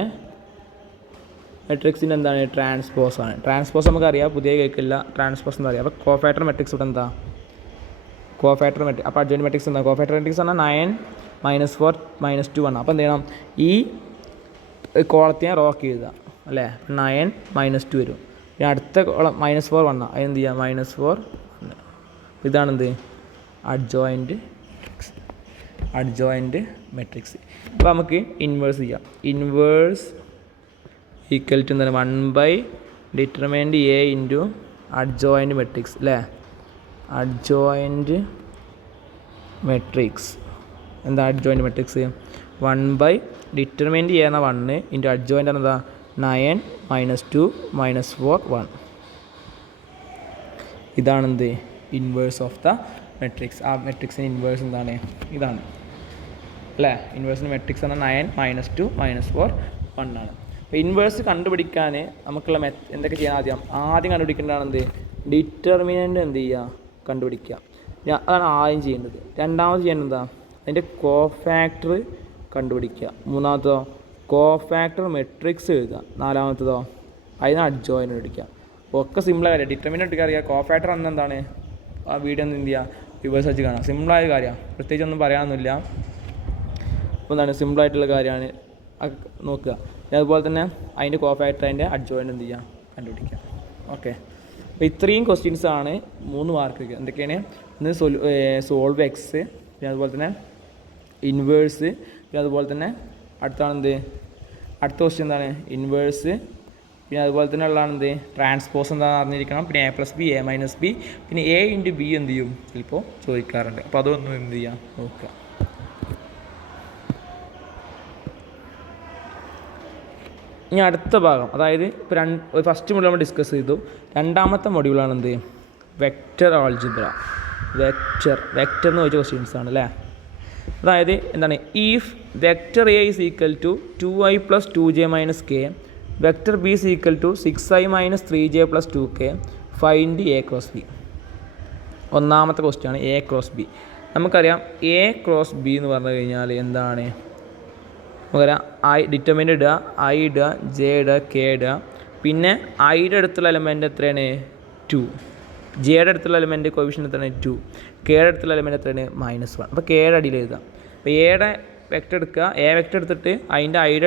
എന്താണ്? ട്രാൻസ്പോസ് ആണ്. ട്രാൻസ്പോസ് നമുക്കറിയാം, പുതിയ കേൾക്കില്ല. ട്രാൻസ്പോസ് എന്താ അറിയാം. അപ്പോൾ കോഫാക്ടർ മെട്രിക്സ് ഇവിടെ എന്താ? Cofactor matrix. അപ്പോൾ അഡ്ജോയിൻ്റ് മെട്രിക്സ് എന്താ? കോഫാക്ടർ മെട്രിക്സ് പറഞ്ഞാൽ 9 -4 -2 ആണ്. അപ്പോൾ എന്ത് ചെയ്യണം? ഈ കോളത്തിനെ റോക്ക് എഴുതുക അല്ലേ? 9 -2 വരും. പിന്നെ അടുത്ത കോളം -4 വന്നാൽ അതിനെന്ത് ചെയ്യുക? -4 ഇതാണെന്ത്? Adjoint matrix. അപ്പോൾ നമുക്ക് ഇൻവേഴ്സ് ചെയ്യാം. ഇൻവേഴ്സ് ഈക്വൽ ടു എന്താണ്? 1/determinant A into adjoint matrix അല്ലേ? അഡ്ജോയിൻ്റ് മെട്രിക്സ് എന്താ? അഡ്ജോയിൻ്റ് മെട്രിക്സ് 1/determinant A എന്ന 1 ഇൻറ്റു അഡ്ജോയിൻ്റ് എന്താ? 9 -2 -4 1. ഇതാണെന്ത്? Inverse of the matrix. ആ മെട്രിക്സിന് ഇൻവേഴ്സ് എന്താണ്? ഇതാണ് അല്ലേ? ഇൻവേഴ്സിന് മെട്രിക്സ് എന്നാൽ 9 -2 -4 1 ആണ്. അപ്പോൾ ഇൻവേഴ്സ് കണ്ടുപിടിക്കാൻ നമുക്കുള്ള എന്തൊക്കെ ചെയ്യാൻ? ആദ്യം കണ്ടുപിടിക്കേണ്ടതാണ് എന്ത്? ഡിറ്റർമിനൻ്റ് എന്ത് ചെയ്യുക? കണ്ടുപിടിക്കുക. അതാണ് ആദ്യം ചെയ്യേണ്ടത്. രണ്ടാമത് ചെയ്യേണ്ടത് എന്താ? അതിൻ്റെ കോഫാക്ടർ കണ്ടുപിടിക്കുക. മൂന്നാമത്തതോ? കോഫാക്ടർ മെട്രിക്സ് എഴുതുക. നാലാമത്തതോ? അതിന് അഡ്ജോയിൻ്റ് എടുക്കുക. ഒക്കെ സിമ്പിളായ കാര്യം. ഡിറ്റർമിനൻ്റ് എടുക്കുക അറിയാം. കോഫാക്ടർ എന്താണ്? ആ വീഡിയോ ഒന്ന് എന്ത് ചെയ്യുക? റിവേഴ്സ് വെച്ച് കാണാം. സിമ്പിളായ കാര്യമാണ്, പ്രത്യേകിച്ച് ഒന്നും പറയാനൊന്നുമില്ല. അപ്പോൾ എന്താണ്? സിമ്പിളായിട്ടുള്ള കാര്യമാണ്, നോക്കുക. അതുപോലെ തന്നെ അതിൻ്റെ കോഫാക്ടർ അതിൻ്റെ അഡ്ജോയിൻ്റ് എന്ത് ചെയ്യുക? കണ്ടുപിടിക്കുക. ഓക്കെ. അപ്പോൾ ഇത്രയും ക്വസ്റ്റ്യൻസാണ് 3 മാർക്ക്. എന്തൊക്കെയാണ്? ഒന്ന് സോൾവ് എക്സ്, പിന്നെ അതുപോലെ തന്നെ ഇൻവേഴ്സ്, പിന്നെ അതുപോലെ തന്നെ അടുത്ത ക്വസ്റ്റ്യൻ എന്താണ്? ഇൻവേഴ്സ്. പിന്നെ അതുപോലെ തന്നെ ഉള്ളതാണെന്ത്? ട്രാൻസ്പോസ് എന്താണെന്ന് അറിഞ്ഞിരിക്കണം. പിന്നെ A+B A-B, പിന്നെ A × B എന്ത് ചെയ്യും? ചിലപ്പോൾ ചോദിക്കാറുണ്ട്. അപ്പോൾ അതൊന്നും എന്ത് ചെയ്യുക? നോക്കുക. ഇനി അടുത്ത ഭാഗം, അതായത് ഇപ്പോൾ ഫസ്റ്റ് മൊഡ്യൂൾ നമ്മൾ ഡിസ്കസ് ചെയ്തു. രണ്ടാമത്തെ മൊഡ്യൂളാണെന്ത്? Vector algebra. വെക്റ്റർ എന്ന് ചോദിച്ച ക്വസ്റ്റ്യൻസ് ആണ് അല്ലേ? അതായത് എന്താണ്? If vector A is equal to 2i + 2j - k, vector B is equal to 6i - 3j + 2k, find A × B. ഒന്നാമത്തെ ക്വസ്റ്റ്യൻ ആണ് A × B. നമുക്കറിയാം A × B എന്ന് പറഞ്ഞു കഴിഞ്ഞാൽ എന്താണ്? നമുക്കറിയാം ഡിറ്റർമിനൻ്റ് ഇടുക, I ഇടുക, J ഇടുക, K ഇടുക. പിന്നെ ഐയുടെ അടുത്തുള്ള എലമെൻറ്റ് എത്രയാണ്? 2. ജെയുടെ അടുത്തുള്ള എലമെൻറ്റ് കോഫിഷ്യൻ്റ് എത്രയാണ്? 2. കെയുടെ അടുത്തുള്ള എലമെൻറ്റ് എത്രയാണ്? -1. അപ്പോൾ കെയുടെ അടിയിൽ എഴുതാം. അപ്പോൾ എയുടെ വെക്റ്റർ എടുക്കുക. എ വെക്റ്റർ എടുത്തിട്ട് അതിൻ്റെ ഐയുടെ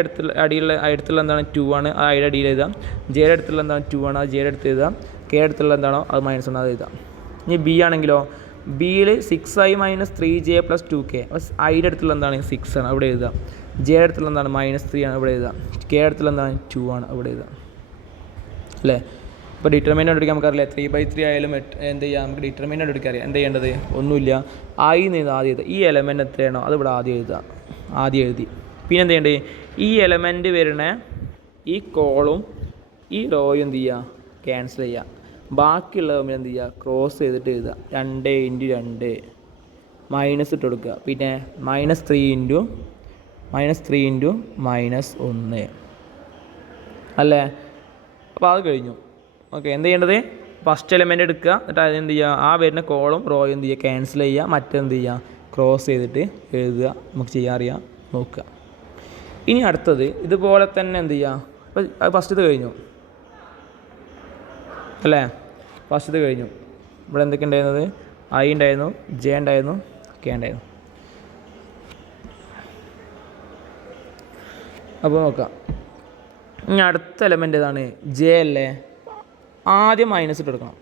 അടുത്തുള്ള എന്താണ്? 2 ആണ്. ആ ഐയുടെ അടിയിൽ എഴുതാം. ജെയുടെ അടുത്തുള്ള എന്താണ്? 2 ആണ്. ആ ജെയുടെ അടുത്ത് എഴുതാം. കെയുടെ അടുത്തുള്ള എന്താണോ അത് -1 അത് എഴുതാം. ഇനി ബി ആണെങ്കിലോ? ബിയിൽ 6i - 3j + 2k. അപ്പോൾ ഐയുടെ അടുത്തുള്ള എന്താണ്? 6 ആണ്, അവിടെ എഴുതാം. ജെയുടെ അടുത്തുള്ള എന്താണ്? -3 ആണ്, ഇവിടെ എഴുതാം. കെയുടെ അടുത്തുള്ള എന്താണ്? 2 ആണ്, അവിടെ എഴുതാം അല്ലേ? ഇപ്പോൾ ഡിറ്റർമിനൻ്റ് എടുക്കാൻ നമുക്കറിയില്ല. 3/3 ആയാലും എന്ത് ചെയ്യാം? നമുക്ക് ഡിറ്റർമിനൻ്റ് എടുക്കാൻ അറിയാം. എന്ത് ചെയ്യേണ്ടത്? ഒന്നുമില്ല. ഐ നിന്ന് ആദ്യം എഴുതുക. ഈ എലമെൻറ്റ് എത്രയാണോ അത് ഇവിടെ ആദ്യം എഴുതുക. ആദ്യം എഴുതി. പിന്നെ എന്ത് ചെയ്യേണ്ടത്? ഈ എലമെൻറ്റ് വരുന്ന ഈ കോളും ഈ റോയും എന്ത് ചെയ്യുക? ക്യാൻസൽ ചെയ്യുക. ബാക്കിയുള്ളത് തമ്മിൽ എന്ത് ചെയ്യുക? ക്രോസ് ചെയ്തിട്ട് എഴുതുക. 2 × 2 മൈനസ് ഇട്ട് കൊടുക്കുക. പിന്നെ -3 × -1 അല്ലേ? അപ്പോൾ അത് കഴിഞ്ഞു. ഓക്കെ. എന്ത് ചെയ്യേണ്ടത്? ഫസ്റ്റ് എലമെൻ്റ് എടുക്കുക. എന്നിട്ട് അതെന്ത് ചെയ്യുക? ആ വരുന്ന കോളും റോയും എന്ത് ചെയ്യുക? ക്യാൻസൽ ചെയ്യുക. മറ്റെന്ത് ചെയ്യുക? ക്രോസ് ചെയ്തിട്ട് എഴുതുക. നമുക്ക് ചെയ്യാൻ അറിയാം, നോക്കുക. ഇനി അടുത്തത് ഇതുപോലെ തന്നെ എന്ത് ചെയ്യുക? അപ്പോൾ ഫസ്റ്റത് കഴിഞ്ഞു അല്ലേ? ഫസ്റ്റത് കഴിഞ്ഞു. ഇവിടെ എന്തൊക്കെ ഉണ്ടായിരുന്നത്? ഐ ഉണ്ടായിരുന്നു, ജെ ഉണ്ടായിരുന്നു, കെ ഉണ്ടായിരുന്നു. അപ്പോൾ നോക്കാം. ഇനി അടുത്ത എലമെൻ്റ് ഏതാണ്? ജെ അല്ലേ? ആദ്യം മൈനസ് ഇട്ട് കൊടുക്കണം.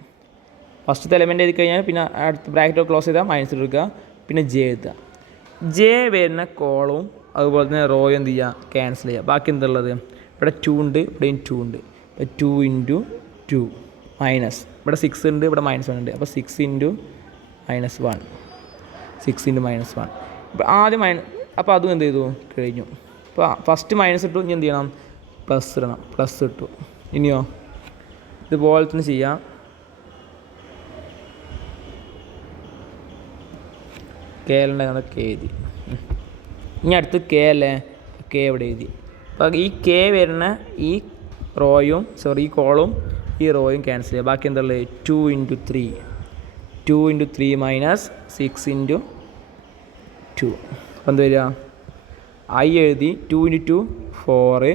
ഫസ്റ്റത്തെ എലമെൻ്റ് എഴുതി കഴിഞ്ഞാൽ പിന്നെ അടുത്ത ബ്രാക്കറ്റ് ക്ലോസ് ചെയ്താൽ മൈനസ് ഇട്ട് കൊടുക്കുക. പിന്നെ ജെ എഴുതുക. ജെ വരുന്ന കോളും അതുപോലെ തന്നെ റോയും എന്ത് ചെയ്യുക? ക്യാൻസൽ ചെയ്യുക. ബാക്കി എന്തുള്ളത്? ഇവിടെ 2 ഉണ്ട്, ഇവിടെയും 2 ഉണ്ട്. അപ്പോൾ 2 ഇൻറ്റു 2 മൈനസ് ഇവിടെ 6 ഉണ്ട്, ഇവിടെ -1 ഉണ്ട്. അപ്പോൾ 6 ഇൻറ്റു -1, 6 ഇൻറ്റു -1. ഇപ്പോൾ ആദ്യം അപ്പോൾ അതും എന്ത് ചെയ്തു കഴിഞ്ഞു. അപ്പോൾ ഫസ്റ്റ് മൈനസ് ഇട്ടു, ഇനി എന്ത് ചെയ്യണം, പ്ലസ് ഇടണം. പ്ലസ് ഇട്ടു. ഇനിയോ ഇതുപോലെ തന്നെ ചെയ്യാം. കെ ഉണ്ടായിരുന്ന കെ എഴുതി. ഇനി അടുത്ത് കെ അല്ലേ, കെ എവിടെ എഴുതി. അപ്പോൾ ഈ കെ വരുന്ന ഈ റോയും ഈ കോളും ഈ റോയും ക്യാൻസൽ ചെയ്യുക. ബാക്കി എന്താ ഉള്ളത്, 2 ഇൻറ്റു 3, 2 ഇൻറ്റു 3 മൈനസ് 6 ഇൻറ്റു 2. അപ്പോൾ എന്താ വരിക, ഐ എഴുതി. 2 ഇൻറ്റു 2 4,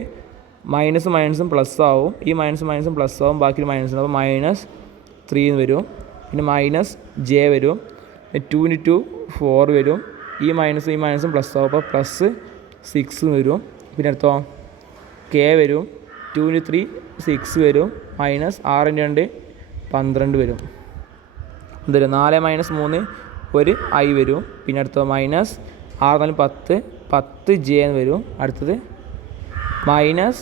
മൈനസും പ്ലസ് ആവും. ഈ മൈനസും പ്ലസ് ആവും, ബാക്കി മൈനസ്. അപ്പോൾ -3 എന്ന് വരും. പിന്നെ മൈനസ് ജെ വരും. 2 ഇൻറ്റു 2 4 വരും. ഈ മൈനസും പ്ലസ് ആവും, അപ്പോൾ +6 വരും. പിന്നെ അടുത്തോ കെ വരും. 2 ഇൻറ്റു 3 6 വരും. -6 ഇൻറ്റു 2 12 വരും. എന്തായാലും 4 - 3 ഒരു ഐ വരും. പിന്നെ അടുത്തോ -6 4 10 ജെ എന്ന് വരും. അടുത്തത് -6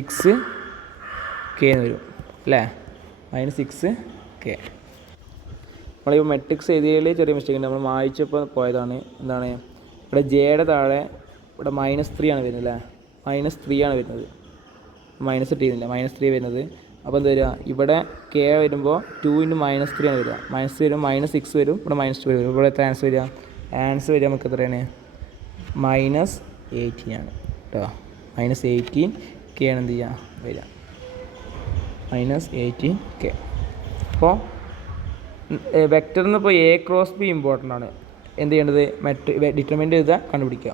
-6 കെ എന്ന് വരും അല്ലേ, -6 കെ. നമ്മളിപ്പോൾ മെട്രിക്സ് എഴുതിയതിൽ ചെറിയ മിസ്റ്റേക്ക് ഉണ്ട്, നമ്മൾ വായിച്ചപ്പോൾ പോയതാണ്. എന്താണ് ഇവിടെ ജെയുടെ താഴെ ഇവിടെ -3 ആണ് വരുന്നത് അല്ലേ, -3 ആണ് വരുന്നത്, മൈനസ് ഇട്ടിരുന്നില്ല, -3 വരുന്നത്. അപ്പോൾ എന്താ വരിക, ഇവിടെ കെ വരുമ്പോൾ 2 ഇൻറ്റു -3 ആണ് വരിക. -3 വരും, -6 വരും, ഇവിടെ -2 വരും. ഇവിടെ എത്ര ആൻസർ വരിക, ആൻസർ വരിക നമുക്ക് എത്രയാണ്, -18 ആണ് കേട്ടോ. -18 കെ ആണ് എന്ത് ചെയ്യുക വരിക, -18 കെ. അപ്പോൾ വെക്ടറിന് ഇപ്പോൾ എ ക്രോസ് ബി ഇമ്പോർട്ടൻ്റ് ആണ്. എന്ത് ചെയ്യേണ്ടത്, ഡിറ്റർമിനൻ്റ് ചെയ്താൽ കണ്ടുപിടിക്കുക.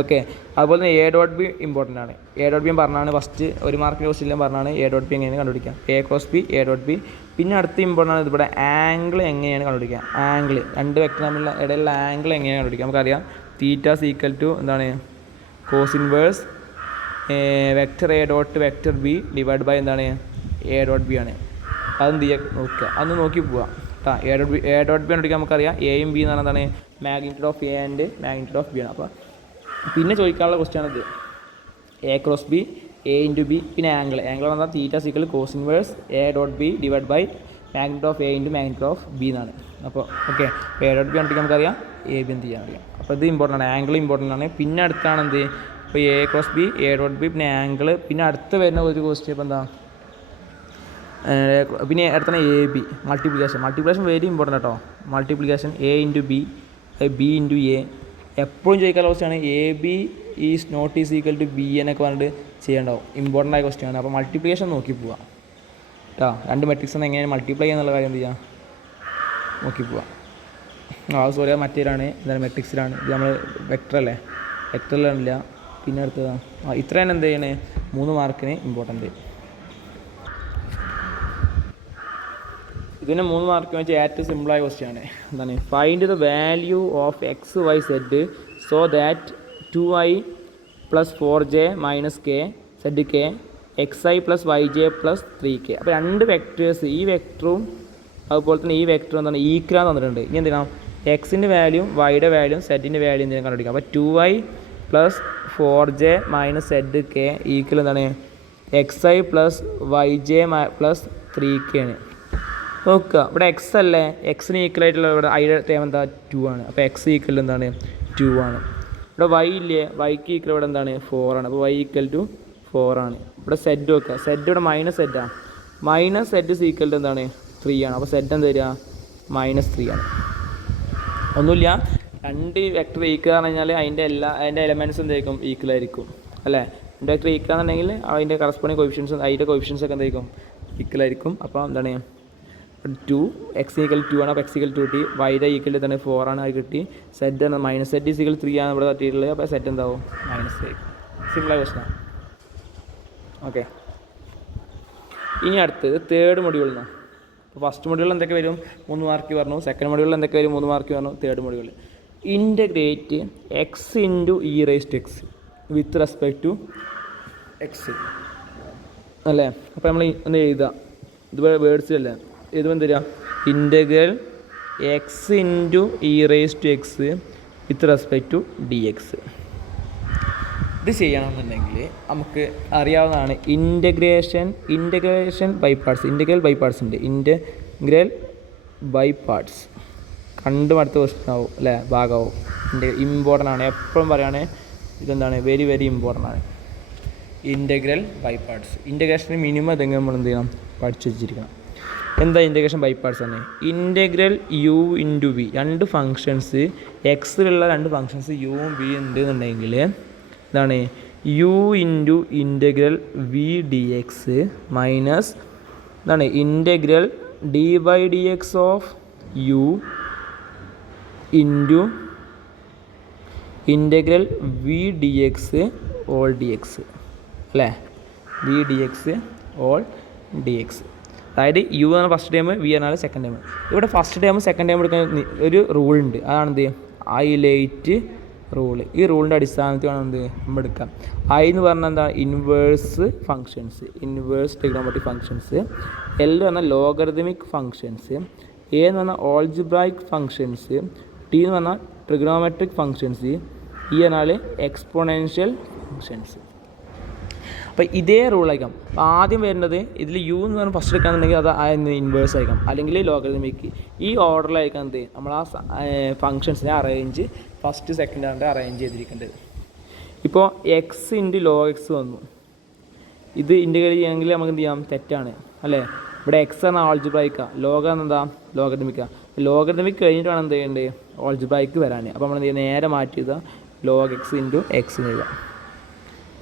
ഓക്കെ, അതുപോലെ തന്നെ എ ഡോട്ട് ബി ഇമ്പോർട്ടൻ്റ് ആണ്. എ ഡോട്ട് ബി പറഞ്ഞാണ് ഫസ്റ്റ് ഒരു മാർക്കിൻ്റെ ക്വസ്റ്റ്യൻ പറഞ്ഞാണ് എ ഡോട്ട് ബി എങ്ങനെയാണ് കണ്ടുപിടിക്കുക, A cross B A dot B. പിന്നെ അടുത്ത ഇമ്പോർട്ടൻ്റ് ആണ് ഇവിടെ ആംഗിൾ എങ്ങനെയാണ് കണ്ടുപിടിക്കുക. ആംഗിൾ രണ്ട് വെക്ടർ തമ്മിലുള്ള ഇടയിലുള്ള ആംഗിൾ എങ്ങനെയാണ് കണ്ടുപിടിക്കുക. നമുക്കറിയാം തീറ്റ ഈക്വൽ ടു എന്താണ്, cos inverse vector A dot vector B divide by എന്താണ് എ ഡോട്ട് ബി ആണ്. അതെന്ത് ചെയ്യുക നോക്കുക, അതൊന്ന് നോക്കി പോവുക കേട്ടോ. എ ഡോട്ട് ബി കണ്ടുപിടിക്കാൻ നമുക്കറിയാം എയും ബി എന്ന് പറഞ്ഞാൽ എന്താണ് magnitude of A and magnitude of B ആണ്. അപ്പോൾ പിന്നെ ചോദിക്കാനുള്ള ക്വസ്റ്റ്യൻ ആണിത്, A cross B A into B. പിന്നെ ആംഗിൾ എന്ന് പറഞ്ഞാൽ theta equal cos inverse A dot B divide by magnitude of A into magnitude of B എന്നാണ്. അപ്പോൾ ഓക്കെ, എ ഡോട്ട് ബി കണ്ടുപിടിക്കാൻ നമുക്കറിയാം, എ ബി എന്ത് ചെയ്യാൻ അറിയാം. അപ്പോൾ ഇത് ഇമ്പോർട്ടൻ്റ് ആണ്, ആംഗിൾ ഇമ്പോർട്ടൻ്റ് ആണ്. പിന്നെ അടുത്താണ് എന്ത്, ഇപ്പോൾ A cross B A dot B പിന്നെ ആംഗിൾ. പിന്നെ അടുത്ത് വരുന്ന ഒരു ക്വസ്റ്റ്യൻ ഇപ്പോൾ എന്താ, പിന്നെ അടുത്താണ് A B multiplication very important കേട്ടോ. Multiplication A into B B into A എപ്പോഴും ചോദിക്കാനുള്ള ക്വസ്റ്റ്യാണ്. A B is not is equal to B എന്നൊക്കെ പറഞ്ഞിട്ട് ചെയ്യേണ്ടാവും, ഇമ്പോർട്ടൻ്റ് ആയ ക്വസ്റ്റ്യാണ്. അപ്പോൾ മൾട്ടിപ്ലിക്കേഷൻ നോക്കി പോവാം കേട്ടോ. രണ്ട് മെട്രിക്സ് എങ്ങനെയാണ് മൾട്ടിപ്ലൈ ചെയ്യാന്നുള്ള കാര്യം എന്ത് ചെയ്യാം നോക്കി പോവാം. സോറി മറ്റേലാണ് എന്താണ് മെട്രിക്സിലാണ്, ഇത് നമ്മൾ വെക്ടറല്ലേ, വെക്ടറിലാണില്ല. പിന്നെ അടുത്തതാണ് ഇത്രയാണ് എന്ത് ചെയ്യണേ 3 മാർക്കിന് ഇമ്പോർട്ടൻ്റ്. ഇതിന് 3 മാർക്ക് വെച്ചാൽ ഏറ്റവും സിമ്പിളായ ക്വസ്റ്റ്യൻ ആണ്. എന്താണ്, find the value of x y zed so that 2i + 4j - k zed k xi + yj + 3k. അപ്പോൾ രണ്ട് വെക്ടേഴ്സ്, ഈ വെക്ടറും അതുപോലെ തന്നെ ഈ വെക്ടറും എന്താണ് ഈക്വലാന്ന് തന്നിട്ടുണ്ട്. ഇനി എന്തിനാ എക്സിൻ്റെ വാല്യൂ വൈയുടെ വാല്യൂ സെഡിൻ്റെ വാല്യൂ എന്തിനാണ് കണ്ടുപിടിക്കാം. അപ്പോൾ 2i + 4j - zed k equal എന്താണ് xi + yj + 3k ആണ്. നോക്കുക ഇവിടെ എക്സ് അല്ലേ, എക്സിന് ഈക്വൽ ആയിട്ടുള്ള ഇവിടെ ഐയുടെ ടേം എന്താ 2 ആണ്. അപ്പോൾ എക്സ് ഈക്വൽ എന്താണ് 2 ആണ്. ഇവിടെ വൈ ഇല്ലേ, വൈക്ക് ഈക്വൽ ഇവിടെ എന്താണ് 4 ആണ്. അപ്പോൾ വൈ ഈക്വൽ ടു 4 ആണ്. ഇവിടെ സെഡ് വെക്കുക, സെഡ് ഇവിടെ -സെഡാണ്. -സെഡ് ഈക്വൽ ടു എന്താണ് 3 ആണ്. അപ്പോൾ സെഡ് എന്താ വരിക -3 ആണ്. ഒന്നുമില്ല, രണ്ട് വെക്ടർ ഈക്വൽ എന്ന് പറഞ്ഞാൽ അതിൻ്റെ എലമെൻറ്റ്സ് എന്തായിരിക്കും ഈക്വൽ ആയിരിക്കും അല്ലേ. രണ്ട് വെക്ടർ ഈക്വൽ എന്നുണ്ടെങ്കിൽ അതിൻ്റെ കറസ്പോണ്ടിങ് കോഫിഷ്യൻസ് അതിൻ്റെ കോഫിഷ്യൻസ് ഒക്കെ എന്തായിരിക്കും ഈക്വൽ ആയിരിക്കും. അപ്പോൾ എന്താണ് 2 x = 2 ആണ്. അപ്പോൾ x = 2t, വൈയുടെ ഈക്വൽ തന്നെ 4 ആണ്, അത് കിട്ടി. സെഡ് ആണ് -സെഡ് = 3 ആണ് ഇവിടെ തട്ടിയിട്ടുള്ളത്. അപ്പോൾ സെഡ് എന്താവും -3. സിമ്പിളായ ക്വസ്റ്റ്യനാണ്. ഓക്കെ, ഇനി അടുത്തത് തേർഡ് മൊഡ്യൂളിൽ നിന്നാണ്. അപ്പോൾ ഫസ്റ്റ് മൊഡ്യൂളിൽ എന്തൊക്കെ വരും 3 മാർക്ക് പറഞ്ഞു, സെക്കൻഡ് മൊഡ്യൂളിൽ എന്തൊക്കെ വരും 3 മാർക്ക് പറഞ്ഞു, തേർഡ് മൊഡ്യൂളിൽ integrate x × e⁻x with respect to x അല്ലേ. അപ്പോൾ നമ്മൾ ഒന്ന് എഴുതുക, ഇതുപോലെ വേർഡ്സിലല്ലേ എഴുതുമ്പോൾ എന്ത് തരിക, integral X into e raise to x with respect to d x. ഇത് ചെയ്യണമെന്നുണ്ടെങ്കിൽ നമുക്ക് അറിയാവുന്നതാണ് integration by parts. Integral by parts ഉണ്ട്. ഇൻ്റഗ്രൽ ബൈ പാർട്സ് കണ്ടും അടുത്ത ക്വസ്റ്റ്യൻ ആവും അല്ലേ, ഭാഗമാവും. ഇമ്പോർട്ടൻ്റ് ആണ്, എപ്പോഴും പറയുകയാണെങ്കിൽ ഇതെന്താണ് വെരി വെരി ഇമ്പോർട്ടൻ്റ് ആണ്. Integral by parts. ഇൻ്റഗ്രേഷന് മിനിമം എന്തെങ്കിലും നമ്മൾ എന്ത് ചെയ്യണം, പഠിച്ചു വെച്ചിരിക്കണം. എന്താ ഇൻ്റഗ്രേഷൻ ബൈ പാർട്സ് ആണ്? ഇൻ്റഗ്രൽ യു ഇൻറ്റു വി, രണ്ട് ഫങ്ഷൻസ് എക്സിലുള്ള രണ്ട് ഫങ്ഷൻസ് യുവും വി ഉണ്ട് എന്നുണ്ടെങ്കിൽ ഇതാണ് U into integral V D X minus ഇതാണ് integral D by D X of U into integral V D X whole D X അല്ലേ, V D X whole D X. അതായത് യു എന്നാണ് ഫസ്റ്റ് ടൈം, വി എന്നാണ് സെക്കൻഡ് ടൈം. ഇവിടെ ഫസ്റ്റ് ടൈം സെക്കൻഡ് ടൈം എടുക്കാൻ ഒരു റൂളുണ്ട്, അതാണെന്ത് ഹൈലൈറ്റ് റൂള്. ഈ റൂളിൻ്റെ അടിസ്ഥാനത്തിൽ വേണം എന്ത് നമ്മൾ എടുക്കാം. ഐ എന്ന് പറഞ്ഞാൽ എന്താ, inverse functions, inverse trigonometric functions. L എന്ന് പറഞ്ഞാൽ ലോഗറിതമിക് ഫങ്ഷൻസ്. എ എന്ന് പറഞ്ഞാൽ ഓൾജിബ്രായിക് ഫങ്ഷൻസ്. ടി എന്ന് പറഞ്ഞാൽ ട്രിഗണോമെട്രിക് ഫങ്ഷൻസ്. ഇ എന്നാൽ എക്സ്പോണൻഷ്യൽ ഫങ്ഷൻസ്. അപ്പോൾ ഇതേ റൂളായിരിക്കാം. അപ്പോൾ ആദ്യം വരുന്നത് ഇതിൽ യു എന്ന് പറഞ്ഞാൽ ഫസ്റ്റ് എടുക്കുകയാണെന്നുണ്ടെങ്കിൽ അത് ഇൻവേഴ്സ് ആയിരിക്കാം, അല്ലെങ്കിൽ ലോഗറിതമിക്. ഈ ഓർഡറിലായിരിക്കാം എന്ത് നമ്മൾ ആ ഫങ്ഷൻസിനെ അറേഞ്ച് ഫസ്റ്റ് സെക്കൻഡ് ആണ് അറേഞ്ച് ചെയ്തിരിക്കേണ്ടത്. ഇപ്പോൾ എക്സ് ഇൻറ്റു ലോഗ് എക്സ് വന്നു. ഇത് ഇൻ്റഗ്രേറ്റ് ചെയ്യണമെങ്കിൽ നമുക്ക് എന്ത് ചെയ്യാം, തെറ്റാണ് അല്ലേ. ഇവിടെ എക്സ് ആണ് ആൾജിബ്രായിക്കാ, ലോഗ് എന്താ ലോഗറിതമിക്കാ. ലോഗറിതമിക് കഴിഞ്ഞിട്ട് വേണം എന്ത് ചെയ്യേണ്ടത്, ആൾജിബ്രായിക്ക് വരാൻ. അപ്പോൾ നമ്മൾ എന്ത് ചെയ്യുക, നേരെ മാറ്റി ചെയ്താൽ ലോഗ് എക്സ് ഇൻറ്റു എക്സ് എഴുതാം.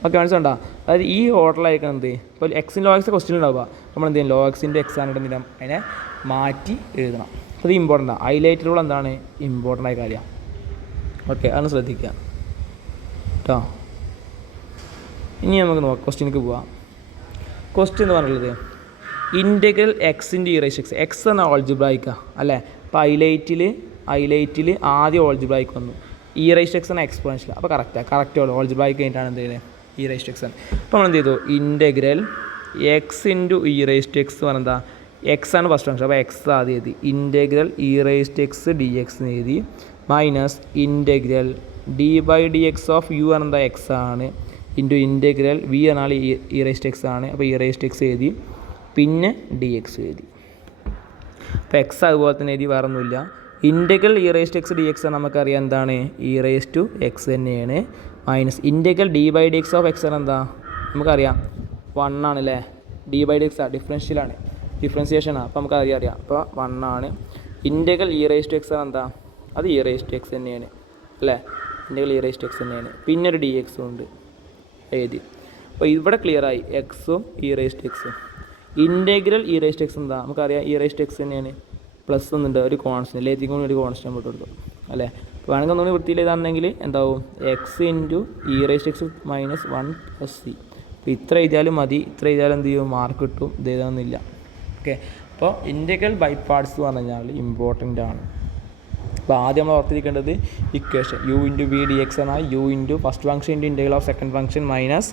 ഓക്കെ, മനസ്സിലുണ്ടോ? അതായത് ഈ ഓർഡറിലായിരിക്കണം എന്ത്, ഇപ്പോൾ എക്സിൻ ലോഗ് എക്സ് ക്വസ്റ്റ്യൻ ഉണ്ടാവുക, നമ്മൾ എന്ത് ചെയ്യും, ലോഗ് എക്സ് ഇൻറ്റു എക്സ് ആയിട്ട് എന്തെങ്കിലും അതിനെ മാറ്റി എഴുതണം. അപ്പോൾ ഇത് ഇമ്പോർട്ടൻ്റ് ആണ്. ഹൈലൈറ്റ് റൂൾ എന്താണ്, ഇമ്പോർട്ടൻ്റ് ആയ കാര്യമാണ്. ഓക്കെ, അതൊന്ന് ശ്രദ്ധിക്കുക കേട്ടോ. ഇനി നമുക്ക് നോക്കാം, ക്വസ്റ്റ്യനിലേക്ക് പോവാം. ക്വസ്റ്റ്യൻ എന്ന് പറഞ്ഞുള്ളത് integral X into E raise X. X എന്ന ഓൾജിബ്രായിക്കാ അല്ലേ. അപ്പോൾ ഹൈലൈറ്റിൽ ആദ്യം ഓൾജിബ്രായിക്ക് വന്നു. ഇ റൈസ് എക്സ് എന്ന എക്സ്പോണൻഷ്യൽ. അപ്പോൾ കറക്റ്റ് ഓൾജിബ്രായിക്ക് കഴിഞ്ഞിട്ടാണ് എന്ത് ചെയ്യുന്നത്, ഇ റൈസ് എക്സ് ആണ്. അപ്പോൾ നമ്മൾ എന്ത് ചെയ്തു, integral X into E raise x പറഞ്ഞാൽ എന്താ, എക്സ് ആണ് ഫസ്റ്റ് ഫംഗ്ഷൻ. അപ്പോൾ എക്സ് ആദ്യം എഴുതി, integral E raise X D x എന്ന് എഴുതി, minus integral D by D X of u എന്താ എക്സ് ആണ്, ഇൻറ്റു ഇൻ്റഗ്രൽ വി എന്നാൽ ഇ റൈസ് എക്സ് ആണ്. അപ്പോൾ ഇ റൈസ് എക്സ് എഴുതി, പിന്നെ ഡി എക്സ് എഴുതി. അപ്പോൾ എക്സ് അതുപോലെ തന്നെ എഴുതി, വേറെ ഒന്നുമില്ല. Integral E raise X D X നമുക്കറിയാം എന്താണ്, ഇ റൈസ് ടു എക്സ് തന്നെയാണ്. Minus integral D by D X of X എന്താ നമുക്കറിയാം 1 ആണ് അല്ലേ. ഡി ബൈ ഡി എക്സ് ഡിഫറൻഷ്യലാണ്, ഡിഫറൻസിയേഷനാണ്. അപ്പോൾ നമുക്ക് അറിയാം. അപ്പോൾ 1 ആണ്. Integral E raise to X എന്താ, അത് ഇ റൈസ് ടു എക്സ് തന്നെയാണ് അല്ലേ. Integral E raise to X തന്നെയാണ്. പിന്നെ ഒരു ഡി എക്സും ഉണ്ട് എഴുതി. അപ്പോൾ ഇവിടെ ക്ലിയറായി, എക്സും ഇ റൈസ് ടു എക്സും. Integral E raise to X എന്താ നമുക്കറിയാം, ഇ റൈസ് ടു എക്സ് തന്നെയാണ്. പ്ലസ് ഒന്നുണ്ട്, ഒരു കോൺസ്റ്റൻറ്റ്, എല്ലാത്തിനും കൂടി ഒരു കോൺസ്റ്റൻറ്റ് വിട്ട് കൊടുക്കും അല്ലേ. അപ്പോൾ വേണമെങ്കിൽ ഒന്നുകൂടി വൃത്തിയിൽ ഇതാണെങ്കിൽ എന്താവും, x into E raise to x minus 1 + c. അപ്പോൾ ഇത്ര എഴുതിയാലും മതി, ഇത്ര എഴുതിയാലും എന്ത് ചെയ്യും, മാർക്ക് കിട്ടും. ഇത് എഴുതാമെന്നില്ല. ഓക്കെ, അപ്പോൾ ഇൻ്റഗ്രൽ ബൈ പാർട്സ് എന്ന് പറഞ്ഞു കഴിഞ്ഞാൽ ഇമ്പോർട്ടൻ്റ് ആണ്. അപ്പോൾ ആദ്യം നമ്മൾ ഓർത്തിരിക്കേണ്ടത് equation U into V D X എന്നാൽ U into first function into integral of second function minus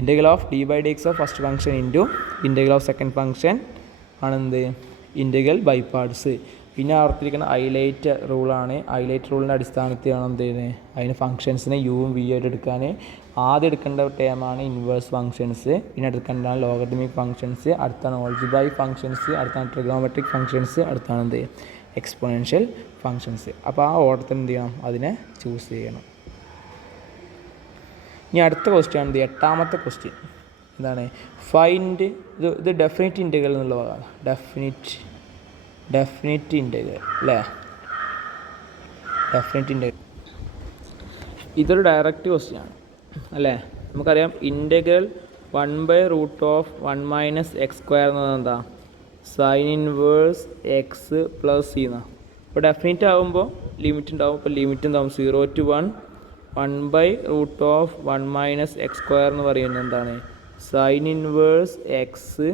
integral of D by D X of first function into integral of second function ആണെന്ത്, ഇൻ്റഗ്രൽ ബൈ പാർട്സ്. പിന്നെ ഓർത്തിരിക്കുന്ന ഹൈലൈറ്റ് റൂളാണ്. ഹൈലൈറ്റ് റൂളിൻ്റെ അടിസ്ഥാനത്തിൽ ആണ് എന്ത് ചെയ്യുന്നത്, അതിന് ഫംഗ്ഷൻസിനെ യുവും വി ആയിട്ട് എടുക്കാൻ. ആദ്യം എടുക്കേണ്ട ടേമാണ് ഇൻവേഴ്സ് ഫംഗ്ഷൻസ്, പിന്നെ എടുക്കേണ്ടതാണ് ലോഗറിതമിക് ഫംഗ്ഷൻസ്, അടുത്താണ് ഓൾജിബ്രായിക് ഫംഗ്ഷൻസ്, അടുത്താണ് ട്രിഗണോമെട്രിക് ഫംഗ്ഷൻസ്, അടുത്താണ് എന്ത് എക്സ്പോണൻഷ്യൽ ഫംഗ്ഷൻസ്. അപ്പോൾ ആ ഓർഡറിൽ എന്ത് ചെയ്യണം, അതിനെ ചൂസ് ചെയ്യണം. ഇനി അടുത്ത ക്വസ്റ്റ്യൻ ആണ്, 8ാമത്തെ ക്വസ്റ്റ്യൻ എന്താണ്, ഫൈൻഡ് ഇത് ഡെഫിനിറ്റ് ഇൻ്റഗ്രൽ എന്നുള്ള ഭാഗമാണ്. ഡെഫിനിറ്റ് ഇൻ്റഗ്രൽ അല്ലേ, ഡെഫിനിറ്റ് ഇൻ്റഗ്രൽ. ഇതൊരു ഡയറക്റ്റ് ക്വസ്റ്റ്യൻ ആണ് അല്ലേ. നമുക്കറിയാം ഇൻ്റഗ്രൽ 1/√1 - x² എന്നത് എന്താ, sine inverse X plus C എന്നാണ്. ഇപ്പോൾ ഡെഫിനിറ്റ് ആകുമ്പോൾ ലിമിറ്റ് ഉണ്ടാവും. ഇപ്പോൾ ലിമിറ്റ് എന്താവും, 0 to 1 1/√1 - x² എന്ന് പറയുന്നത് എന്താണ്, സൈൻ ഇൻവേഴ്സ് എക്സ്.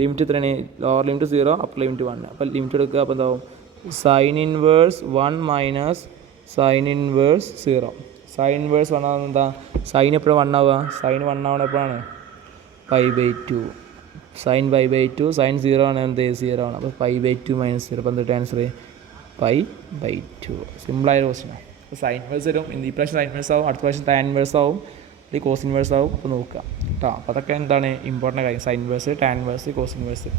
ലിമിറ്റ് എത്രയാണ്, ലോവർ ലിമിറ്റ് 0, അപ്പർ ലിമിറ്റ് 1. അപ്പോൾ ലിമിറ്റ് എടുക്കുക, അപ്പോൾ എന്താവും, sine inverse 1 - sine inverse 0. Sine inverse 1 ആവുന്നത് എന്താ, സൈൻ എപ്പോഴും 1 ആവുക, സൈൻ 1 ആവണം എപ്പോഴാണ്, π/2. സൈൻ π/2, സൈൻ 0 ആണ് എന്ത് 0 ആണ്. അപ്പോൾ π/2 - 0. അപ്പോൾ എന്തിട്ട് ആൻസർ π/2. സിമ്പിളായ ക്വസ്റ്റ്യനാണ്. സൈൻ ഇൻവേഴ്സ് വരും. ഈ പ്രാവശ്യം സൈൻ ഇൻവേഴ്സ് ആവും, അടുത്ത പ്രാവശ്യം ടാൻ ഇൻവേഴ്സ് ആവും, അല്ലെങ്കിൽ കോസ് ഇൻവേഴ്സ് ആവും. അപ്പോൾ നോക്കുക കേട്ടോ. അപ്പോൾ അതൊക്കെ എന്താണ് ഇമ്പോർട്ടൻ്റ് കാര്യം. Sine inverse, tan inverse, cos inverse.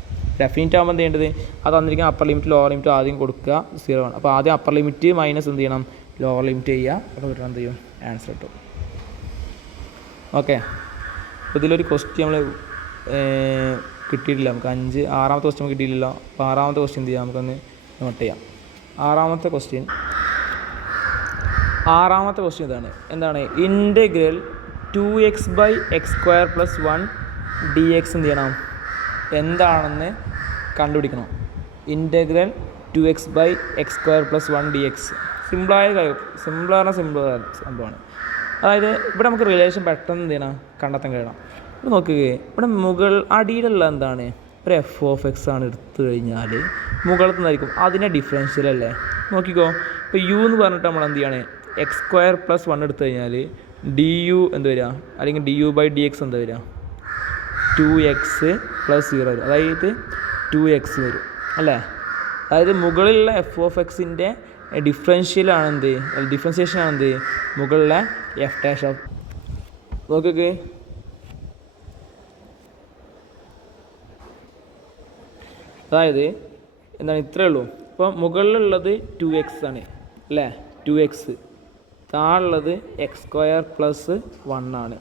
Definite ആകുമ്പോൾ എന്ത് ചെയ്യേണ്ടത്, അത് തന്നിരിക്കുന്ന അപ്പർ ലിമിറ്റ് ലോവർ ലിമിറ്റ് ആദ്യം കൊടുക്കുക 0 ആണ്. അപ്പോൾ ആദ്യം അപ്പർ ലിമിറ്റ് മൈനസ് എന്ത് ചെയ്യണം, ലോവർ ലിമിറ്റ് ചെയ്യുക. അപ്പോൾ കിട്ടണം എന്ത് ചെയ്യും, ആൻസർ കിട്ടും. ഓക്കെ. അപ്പോൾ ഇതിലൊരു ക്വസ്റ്റ്യൻ നമ്മൾ കിട്ടിയിട്ടില്ല, നമുക്ക് 6ാമത്തെ ക്വസ്റ്റ്യൻ കിട്ടിയില്ലല്ലോ. അപ്പോൾ 6ാമത്തെ ക്വസ്റ്റ്യൻ എന്ത് ചെയ്യാം, നമുക്കൊന്ന് നോട്ട് ചെയ്യാം. 6ാമത്തെ ക്വസ്റ്റ്യൻ ഇതാണ്. എന്താണ്, ഇൻ്റഗ്രൽ 2x/x² + 1 dx എന്ത് ചെയ്യണം, എന്താണെന്ന് കണ്ടുപിടിക്കണം. Integral 2x/x² + 1 dx. സിമ്പിളായ സംഭവമാണ്. അതായത് ഇവിടെ നമുക്ക് റിലേഷൻ പെട്ടെന്ന് എന്ത് ചെയ്യണം, കണ്ടെത്താൻ കഴിയണം. ഇവിടെ നോക്കുകയെ, ഇവിടെ അടിയിലുള്ള എന്താണ്, ഒരു f(x) ആണ് എടുത്തു കഴിഞ്ഞാൽ മുകളിൽ നിന്നായിരിക്കും അതിൻ്റെ ഡിഫറൻഷ്യൽ അല്ലേ. നോക്കിക്കോ, ഇപ്പോൾ u എന്ന് പറഞ്ഞിട്ട് നമ്മൾ എന്ത് ചെയ്യാണ്, x² + 1 എടുത്തു കഴിഞ്ഞാൽ du എന്ത് വരിക, അല്ലെങ്കിൽ du/dx എന്താ വരിക, 2x + 0 വരും. അതായത് 2x വരും അല്ലേ. അതായത് മുകളിലുള്ള f(x)ൻ്റെ ഡിഫറൻഷ്യലാണ് എന്ത്, ഡിഫറൻസിയേഷൻ ആണ് എന്ത്, മുകളിലെ f'. നോക്കിക്കേ, അതായത് എന്താണ്, ഇത്രയേ ഉള്ളൂ. ഇപ്പോൾ മുകളിലുള്ളത് 2x ആണ് അല്ലേ, 2x. താഴെയുള്ളത് x² + 1 ആണ്.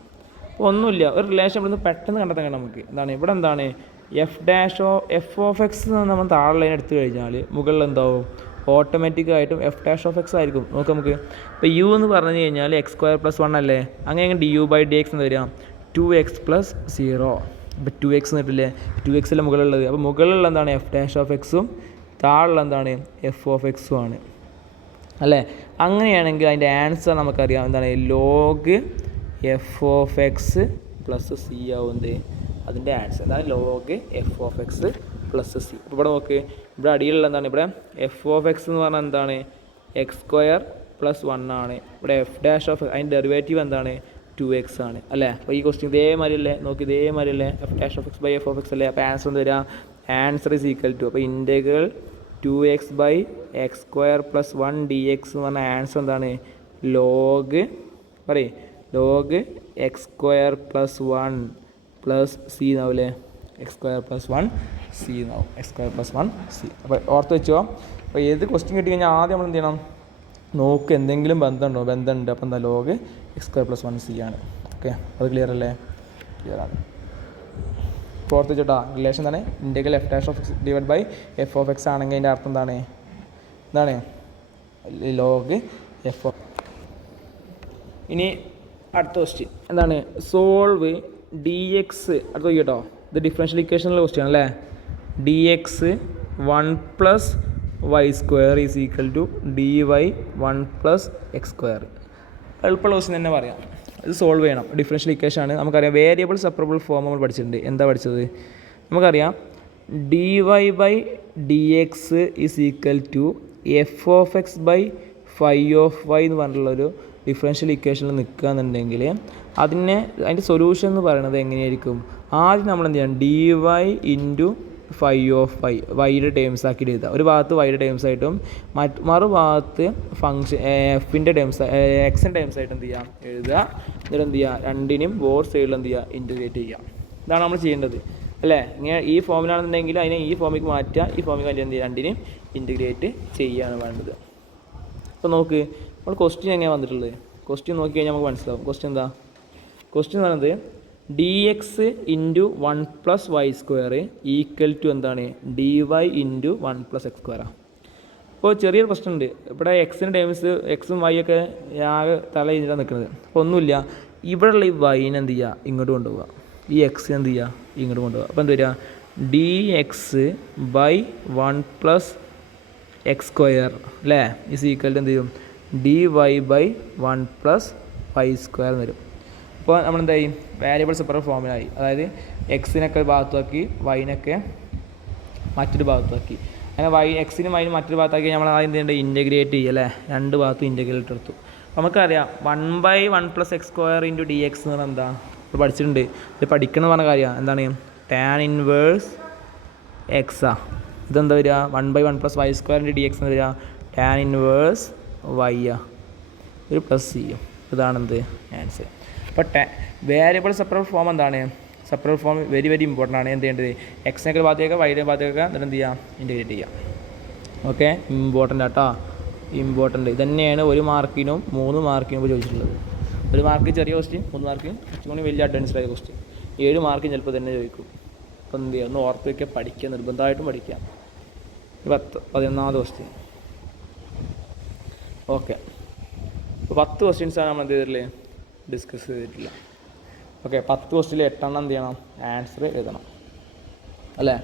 അപ്പോൾ ഒന്നുമില്ല, ഒരു റിലേഷൻ ഇവിടുന്ന് പെട്ടെന്ന് കണ്ടെത്താൻ കഴിയും നമുക്ക്. എന്താണ് ഇവിടെ എന്താണ്, f(x) നമ്മൾ താഴെ എടുത്തു കഴിഞ്ഞാൽ മുകളിൽ എന്താവും, ഓട്ടോമാറ്റിക്കായിട്ടും f'(x) ആയിരിക്കും. നോക്കാം നമുക്ക്. ഇപ്പോൾ u എന്ന് പറഞ്ഞു കഴിഞ്ഞാൽ x² + 1 അല്ലേ, അങ്ങനെ du/dx എന്ന് വരിക 2x + 0. ഇപ്പോൾ 2x എന്നിട്ടില്ലേ, 2x മുകളിലുള്ളത്. അപ്പോൾ മുകളിലുള്ള എന്താണ്, f'(x)ഉം താഴെയുള്ള എന്താണ്, f(x)ഉം ആണ് അല്ലേ. അങ്ങനെയാണെങ്കിൽ അതിൻ്റെ ആൻസർ നമുക്കറിയാം, എന്താണ്, log f(x) + c ആവുന്നത് അതിൻ്റെ ആൻസർ. അതാണ് log f(x) + c. ഇപ്പോൾ ഇവിടെ നോക്ക്, ഇവിടെ അടിയിലുള്ള എന്താണ്, ഇവിടെ f(x) എന്ന് പറഞ്ഞാൽ എന്താണ്, x² + 1 ആണ്. ഇവിടെ f' അതിൻ്റെ ഡെറിവേറ്റീവ് എന്താണ്, 2x ആണ് അല്ലേ. അപ്പോൾ ഈ ക്വസ്റ്റ്യൻ ഇതേമാതിരിയല്ലേ, നോക്കി ഇതേമാതിരിയല്ലേ, f'(x/f(x) അല്ലേ. അപ്പോൾ ആൻസർ എന്ത് വരിക, ആൻസർ ഈസ് ഈക്വൽ ടു, അപ്പോൾ ഇൻ്റഗ്രൽ 2x/x² + 1 dx എന്ന് പറഞ്ഞ ആൻസർ എന്താണ്, log x² + 1 + c എന്നാവില്ലേ, x² + 1 c എന്നാവും, x² + 1 c. അപ്പോൾ ഓർത്ത് വെച്ചോ. അപ്പോൾ ഏത് ക്വസ്റ്റ്യൻ കിട്ടി കഴിഞ്ഞാൽ ആദ്യം നമ്മൾ എന്ത് ചെയ്യണം, നോക്ക് എന്തെങ്കിലും ബന്ധമുണ്ട്. അപ്പോൾ എന്താ, log x² + 1 c ആണ്. ഓക്കെ, അത് ക്ലിയർ അല്ലേ, ക്ലിയറാണ്. ഓർത്ത് വെച്ചോട്ടാ, റിലേഷൻ എന്താണ്, ഇൻ്റഗ്രൽ f'(f(x) ആണെങ്കിൽ അതിൻ്റെ അർത്ഥം എന്താണ്, log f. ഇനി അടുത്ത ക്വസ്റ്റ്യൻ എന്താണ്, സോൾവ് dx. അടുത്ത നോക്കിട്ടോ, ഇത് ഡിഫറൻഷ്യൽ ഇക്വേഷനുള്ള ക്വസ്റ്റ്യൻ അല്ലേ. dx 1 + y² = dy 1 + x². എളുപ്പമുള്ള ക്വസ്റ്റ്യൻ തന്നെ പറയാം. ഇത് സോൾവ് ചെയ്യണം. ഡിഫറൻഷ്യൽ ഇക്വേഷൻ ആണ്. നമുക്കറിയാം വേരിയബിൾ സെപ്പറബിൾ ഫോം നമ്മൾ പഠിച്ചിട്ടുണ്ട്. എന്താ പഠിച്ചത്, നമുക്കറിയാം dy/dx = f(x/φy) എന്ന് പറഞ്ഞിട്ടുള്ളൊരു ഡിഫറൻഷ്യൽ ഇക്വേഷനിൽ നിൽക്കുക എന്നുണ്ടെങ്കിൽ അതിൻ്റെ സൊല്യൂഷൻ എന്ന് പറയുന്നത് എങ്ങനെയായിരിക്കും, ആദ്യം നമ്മൾ എന്ത് ചെയ്യണം, dy φ(φy) വൈയുടെ ടേംസ് ആക്കിയിട്ട് എഴുതുക. ഒരു ഭാഗത്ത് വൈയുടെ ടേംസ് ആയിട്ടും മറുഭാഗത്ത് ഫംഗ്ഷൻ എഫിൻ്റെ ടേംസ് എക്സിൻ്റെ ടേംസ് ആയിട്ട് എന്ത് ചെയ്യുക, എഴുതുക. എന്നിട്ട് എന്ത് ചെയ്യുക, രണ്ടിനും ബോർഡ് സൈഡിൽ എന്ത് ചെയ്യുക, ഇൻറ്റഗ്രേറ്റ് ചെയ്യുക. ഇതാണ് നമ്മൾ ചെയ്യേണ്ടത് അല്ലേ. ഇങ്ങനെ ഈ ഫോമിലാണെന്നുണ്ടെങ്കിൽ അതിനെ ഈ ഫോമിലേക്ക് മാറ്റുക, ഈ ഫോമിലേക്ക് മാറ്റി എന്ത് ചെയ്യുക, രണ്ടിനും ഇൻറ്റഗ്രേറ്റ് ചെയ്യുകയാണ് വേണ്ടത്. അപ്പോൾ നോക്ക്, നമ്മൾ ക്വസ്റ്റ്യൻ എങ്ങനെയാണ് വന്നിട്ടുള്ളത്, ക്വസ്റ്റ്യൻ നോക്കി കഴിഞ്ഞാൽ നമുക്ക് മനസ്സിലാവും. ക്വസ്റ്റ്യൻ എന്താ, ക്വസ്റ്റ്യൻ എന്ന് പറയുന്നത് dx × 1 + y² = എന്താണ്, dy × 1 + x². അപ്പോൾ ചെറിയൊരു പ്രശ്നം ഉണ്ട്. ഇവിടെ എക്സിൻ്റെ ടേംസ് എക്സും വൈ ഒക്കെ ആകെ തല കഴിഞ്ഞിട്ടാണ് നിൽക്കുന്നത്. അപ്പോൾ ഒന്നുമില്ല, ഇവിടെയുള്ള ഈ വൈനെ എന്ത് ചെയ്യുക, ഇങ്ങോട്ട് കൊണ്ടുപോകുക. ഈ എക്സ് എന്ത് ചെയ്യുക, ഇങ്ങോട്ട് കൊണ്ടുപോകുക. അപ്പോൾ എന്താ വരിക, dx/1 + x² അല്ലേ = എന്ത് ചെയ്യും, dy/1 + y² എന്ന് വരും. അപ്പോൾ നമ്മളെന്തായി, വേരിയബിൾ സെപ്പറേറ്റ് ഫോമിലായി. അതായത് എക്സിനൊക്കെ ഭാഗത്താക്കി വൈനൊക്കെ മറ്റൊരു ഭാഗത്താക്കി. അങ്ങനെ എക്സിനും വൈനും മറ്റൊരു ഭാഗത്താക്കി നമ്മൾ ആദ്യം എന്ത് ചെയ്യേണ്ടത്, ഇൻറ്റഗ്രേറ്റ് ചെയ്യുക അല്ലേ. രണ്ട് ഭാഗത്തും ഇൻറ്റഗ്രേറ്റ് എടുത്തു. നമുക്കറിയാം 1/1 + x² × dx എന്ന് പറഞ്ഞാൽ എന്താ, ഇപ്പോൾ പഠിച്ചിട്ടുണ്ട്. ഇത് പഠിക്കണം എന്ന് പറഞ്ഞ കാര്യമാണ്. എന്താണ്, tan ഇൻവേഴ്സ് x. ഇതെന്താ വരിക, 1/1 + y² × dx എന്ന് വരിക ടാൻ ഇൻവേഴ്സ് വൈ ഒരു പ്ലസ് ചെയ്യും. ഇതാണെന്ത് ആൻസർ. അപ്പോൾ വേരിയബിൾ സെപ്പറേറ്റ് ഫോം എന്താണ്? Separate form very very important ആണ്. എന്ത് ചെയ്യേണ്ടത്? എക്സിനൊക്കെ ഭാഗത്തേക്ക് വൈയുടെ ഭാഗത്തേക്ക് എന്നിട്ട് എന്ത് ചെയ്യുക? ഇൻറ്റഗ്രേറ്റ് ചെയ്യാം. ഓക്കെ, ഇമ്പോർട്ടൻ്റ് ആട്ടോ, ഇമ്പോർട്ടൻ്റ്. ഇതന്നെയാണ് 1 മാർക്കിനും 3 മാർക്കിനും ചോദിച്ചിട്ടുള്ളത്. 1 മാർക്ക് ചെറിയ ക്വസ്റ്റ്യൻ, 3 മാർക്ക് കുറച്ചുകൂടി വലിയ അഡ്വാൻസ്ഡ് ആയ ക്വസ്റ്റ്യൻ, 7 മാർക്കും ചിലപ്പോൾ തന്നെ ചോദിക്കും. അപ്പോൾ എന്ത് ചെയ്യുക? ഒന്ന് ഓർത്ത് വയ്ക്കുക, പഠിക്കുക, നിർബന്ധമായിട്ടും പഠിക്കുക. 11ാമത് ക്വസ്റ്റ്യൻ. ഓക്കെ, അപ്പോൾ 10 ക്വസ്റ്റ്യൻസാണ് നമ്മൾ എന്ത് ചെയ്തിട്ടില്ല, ഡിസ്കസ് ചെയ്തിട്ടില്ല. ഓക്കെ, 10 ക്വസ്റ്റ്യനിൽ 8 എണ്ണം എന്ത് ചെയ്യണം? ആൻസർ എഴുതണം അല്ലേ?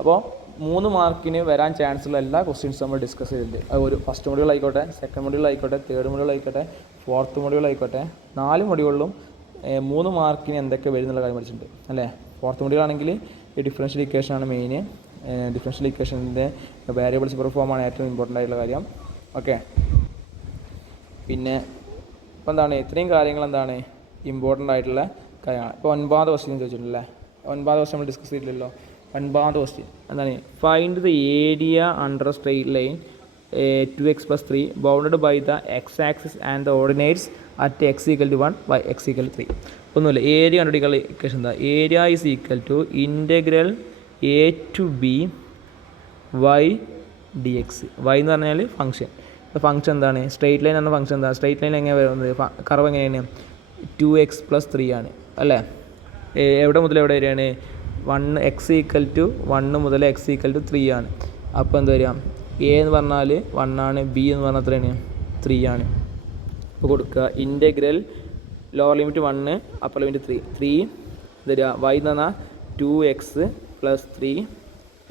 അപ്പോൾ 3 മാർക്കിന് വരാൻ ചാൻസ് ഉള്ള എല്ലാ ക്വസ്റ്റ്യൻസും നമ്മൾ ഡിസ്കസ് ചെയ്തിട്ടുണ്ട്. അത് ഒരു ഫസ്റ്റ് മൊഡ്യൂൾ ആയിക്കോട്ടെ, സെക്കൻഡ് മൊഡ്യൂൾ ആയിക്കോട്ടെ, തേർഡ് മൊഡ്യൂൾ ആയിക്കോട്ടെ, ഫോർത്ത് മൊഡ്യൂൾ ആയിക്കോട്ടെ, 4 മൊഡ്യൂളിലും 3 മാർക്കിന് എന്തൊക്കെ വരുന്നുള്ള കാര്യം പഠിച്ചിട്ടുണ്ട് അല്ലേ? ഫോർത്ത് മൊഡ്യൂൾ ആണെങ്കിൽ ഈ ഡിഫറൻഷ്യൽ ഇക്വേഷനാണ് മെയിൻ. ഡിഫറൻഷ്യൽ ഇക്വേഷൻ്റെ വേരിയബിൾ സെപ്പറേറ്റ് ഫോമാണ് ഏറ്റവും ഇമ്പോർട്ടൻ്റ് ആയിട്ടുള്ള കാര്യം. ഓക്കെ, പിന്നെ ഇപ്പോൾ എന്താണ് ഇത്രയും കാര്യങ്ങൾ എന്താണ് ഇമ്പോർട്ടൻ്റ് ആയിട്ടുള്ള കാര്യമാണ്. ഇപ്പോൾ 9ാമത് ക്വസ്റ്റ്യൻ ചോദിച്ചിട്ടുണ്ടല്ലേ? 9ാമത് ക്വസ്റ്റ്യൻ നമ്മൾ ഡിസ്കസ് ചെയ്തില്ലല്ലോ. 9ാമത് ക്വസ്റ്റ്യൻ എന്താണ്? Find the area under straight line 2x + 3 bounded by the x axis and the ordinates at x = 1 y x = 3. ഒന്നുമില്ല, ഏരിയ കണ്ടുപിടിക്കാനുള്ള ഇക്വേഷൻ എന്താ? Area is equal to integral a to b y dx. y എന്ന് പറഞ്ഞാൽ ഫംഗ്ഷൻ. ഫംഗ്ഷൻ എന്താണ്? സ്ട്രെയിറ്റ് ലൈൻ എന്ന ഫംഗ്ഷൻ എന്താ? സ്ട്രെയിറ്റ് ലൈൻ എങ്ങനെ വരുന്നത്? കർവ് എങ്ങനെയാണ്? 2x + 3 ആണ് അല്ലേ? എവിടെ മുതൽ എവിടെ വരെയാണ്? 1 x = 1 മുതൽ x = 3 ആണ്. അപ്പോൾ എന്താ വരിക? a എന്ന് പറഞ്ഞാൽ 1 ആണ്, b എന്ന് പറഞ്ഞാൽ എത്രയാണ്? 3 ആണ്. അപ്പോൾ കൊടുക്കുക integral lower limit 1 upper limit 3 തരിക. y എന്ന് പറഞ്ഞാൽ 2x + 3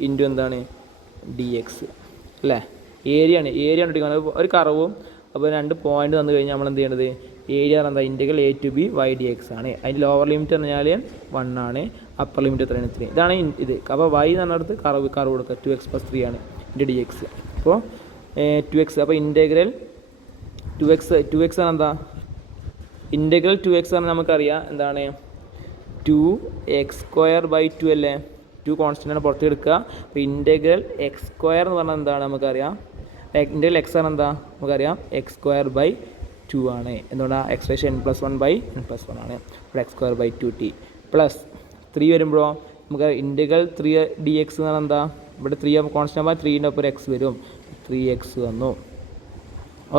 ഇൻറ്റു എന്താണ്? dx അല്ലേ? ഏരിയ ആണ്, ഏരിയ കണ്ടുപിടിക്കുന്നത് ഒരു കർവും. അപ്പോൾ 2 പോയിൻ്റ് തന്നു കഴിഞ്ഞാൽ നമ്മൾ എന്ത് ചെയ്യേണ്ടത്? ഏരിയ എന്താ? Integral a to b y dx ആണ്. അതിൻ്റെ ലോവർ ലിമിറ്റ് എന്ന് പറഞ്ഞാൽ 1 ആണ്, അപ്പർ ലിമിറ്റ് എത്രയാണ്? 3. ഇതാണ് ഇത്. അപ്പോൾ y എന്ന് പറഞ്ഞിടത്ത് കർവ് കൊടുക്കുക 2x + 3 ആണ് ഇൻറ്റു dx. അപ്പോൾ 2x, അപ്പോൾ ഇൻറ്റഗ്രൽ 2x ആണ് എന്താ? ഇൻറ്റഗ്രൽ 2x ആണ് നമുക്കറിയാം എന്താണ്? 2x² / 2 അല്ലേ? 2 കോൺസ്റ്റൻ്റാണ് പുറത്ത് എടുക്കുക. അപ്പോൾ ഇൻറ്റഗ്രൽ x² എന്ന് പറഞ്ഞാൽ എന്താണ് നമുക്കറിയാം? ഇൻറ്റഗ്രൽ x ആണ് എന്താ നമുക്കറിയാം? x² / 2 ആണ്. എന്തുകൊണ്ടാണ്? x⁻n + 1/n+1 ആണ്. ഇവിടെ x² / 2t പ്ലസ് 3 വരുമ്പോഴോ നമുക്ക് ഇൻറ്റഗ്രൽ 3 dx എന്ന് പറഞ്ഞാൽ എന്താ? ഇവിടെ 3 കോൺസ്റ്റൻ്റ് ആകുമ്പോൾ 3ൻ്റെ ഒപ്പം x വരും. 3x വന്നു.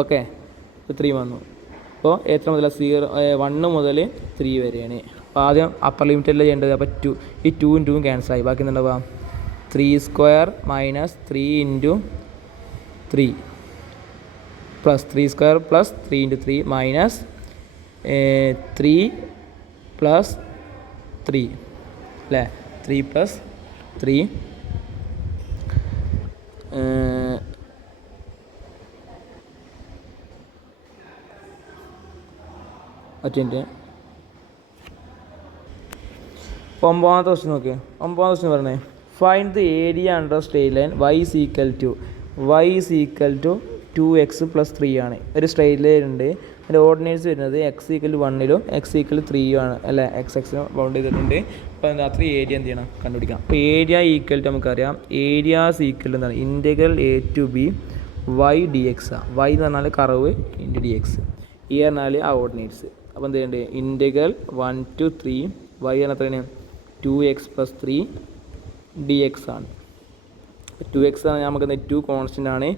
ഓക്കെ, ഇപ്പോൾ 3 വന്നു. അപ്പോൾ എത്ര മുതൽ? 1 മുതൽ 3 വരെയാണ്. അപ്പോൾ ആദ്യം അപ്പർ ലിമിറ്റ് അല്ലേ ചെയ്യേണ്ടത്? അപ്പോൾ 2, ഈ 2ഉം 2ഉം ക്യാൻസൽ ആയി. ബാക്കി എന്താ? 3² - 3 × 3 പ്ലസ് 3² + 3 × 3 മൈനസ് 3 + 3 അല്ലേ? 3 + 3 അറ്റൻഡ്. 9ാമത്തെ ക്വസ്റ്റ്യൻ നോക്കിയേ. 9ാമത്തെ ക്വസ്റ്റ്യൻ പറഞ്ഞേ find the area under straight line y = 2x + 3 ആണ്. ഒരു സ്ട്രെയിറ്റ് ലൈൻ ഉണ്ട്. അതിൻ്റെ ഓർഡിനേറ്റ്സ് വരുന്നത് x = 1 x = 3 ആണ് അല്ലേ? x ബൗണ്ട് ചെയ്തിട്ടുണ്ട്. അപ്പോൾ എന്താ? അത്ര ഏരിയ എന്ത് ചെയ്യണം? കണ്ടുപിടിക്കാം. അപ്പോൾ ഏരിയ ഈക്വൽ ടു നമുക്കറിയാം. ഏരിയ ഈക്വൽ എന്താണ്? Integral a to b y dx. y എന്ന് പറഞ്ഞാൽ കർവ് ഇൻറ്റു dx, ഈ പറഞ്ഞാൽ ആ ഓർഡിനേറ്റ്സ്. അപ്പോൾ എന്ത് ചെയ്യേണ്ടത്? ഇൻറ്റഗ്രൽ 1 to 3 y ആണ് എത്രയാണ്? 2x + 3 dx ആണ്. 2x ആണ് നമുക്ക് 2 കോൺസ്റ്റൻ്റ് ആണ്.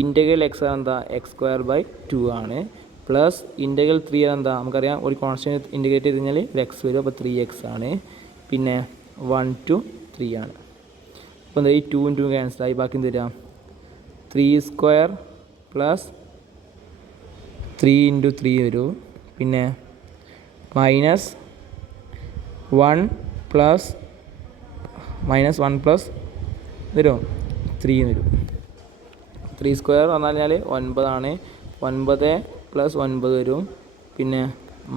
ഇൻറ്റഗ്രൽ x ആണ് എന്താ? x² / 2 ആണ്. പ്ലസ് ഇൻറ്റഗ്രൽ 3 എന്താ? നമുക്കറിയാം ഒരു കോൺസ്റ്റൻ്റ് ഇൻറ്റഗ്രേറ്റ് ചെയ്ത് കഴിഞ്ഞാൽ ഒരു x വരും. അപ്പോൾ 3x ആണ്. പിന്നെ 1 to 3 ആണ്. അപ്പോൾ എന്താ? ഈ 2ഉം 2ഉം ക്യാൻസൽ ആയി. ബാക്കി എന്ത് തരാം? 3² + 3 × 3 വരും. പിന്നെ മൈനസ് 1 + വരും 3 വരും. 3² പറഞ്ഞാൽ 9 ആണ്. 9 + 9 വരും. പിന്നെ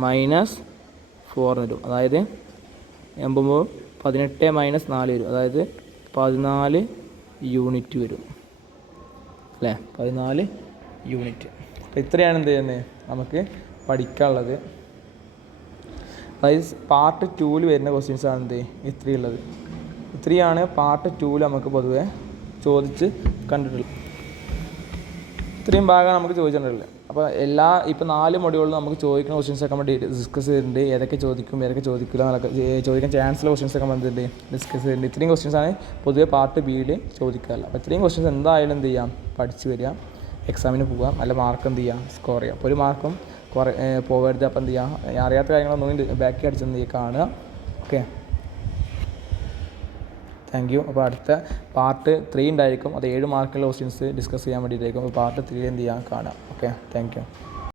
-4 വരും. അതായത് 18 - 4 വരും. അതായത് 14 യൂണിറ്റ് വരും അല്ലേ? 14 യൂണിറ്റ്. അപ്പോൾ ഇത്രയാണ് എന്ത് ചെയ്യുന്നത് നമുക്ക് പഠിക്കാനുള്ളത്. അതായത് പാർട്ട് 2-ൽ വരുന്ന ക്വസ്റ്റ്യൻസാണ് എന്ത് ഇത്രയുള്ളത്. ഇത്രയാണ് പാർട്ട് 2-ൽ നമുക്ക് പൊതുവെ ചോദിച്ച് കണ്ടിട്ടുള്ളത്. ഇത്രയും ഭാഗമാണ് നമുക്ക് ചോദിച്ചിട്ടുള്ളത്. അപ്പോൾ ഇപ്പോൾ 4 മൊഡ്യൂളിൽ നമുക്ക് ചോദിക്കുന്ന ക്വസ്റ്റ്യൻസൊക്കെ നമ്മൾ ഡിസ്കസ് ചെയ്തിട്ടുണ്ട്. ഏതൊക്കെ ചോദിക്കും ഏതൊക്കെ ചോദിക്കില്ല എന്നൊക്കെ ചോദിക്കാൻ ചാൻസുള്ള ക്വസ്റ്റ്യൻസൊക്കെ നമ്മൾ ഡിസ്കസ് ചെയ്തിട്ടുണ്ട്. ഇത്രയും ക്വസ്റ്റ്യൻസാണ് പൊതുവെ പാർട്ട് ബിയിൽ ചോദിക്കാറില്ല. അപ്പോൾ ഇത്രയും ക്വസ്റ്റ്യൻസ് എന്തായാലും എന്ത് ചെയ്യാം, പഠിച്ച് വരിക, എക്സാമിന് പോകാം, നല്ല മാർക്ക് എന്ത് ചെയ്യുക, സ്കോർ ചെയ്യാം. അപ്പോൾ ഒരു മാർക്കും പോകരുത്. അപ്പോൾ എന്ത് ചെയ്യുക, അറിയാത്ത കാര്യങ്ങളൊന്നും ബാക്കി അടിച്ചെന്ത് ചെയ്യുക, കാണുക. Okay, thank you. അപ്പോൾ അടുത്ത പാർട്ട് 3 ഉണ്ടായിരിക്കും. അത് 7 മാർക്കുള്ള ക്വസ്റ്റ്യൻസ് ഡിസ്കസ് ചെയ്യാൻ വേണ്ടിയിട്ടായിരിക്കും. അപ്പോൾ പാർട്ട് 3 എന്ത് ചെയ്യാം, കാണാം. Okay, thank you.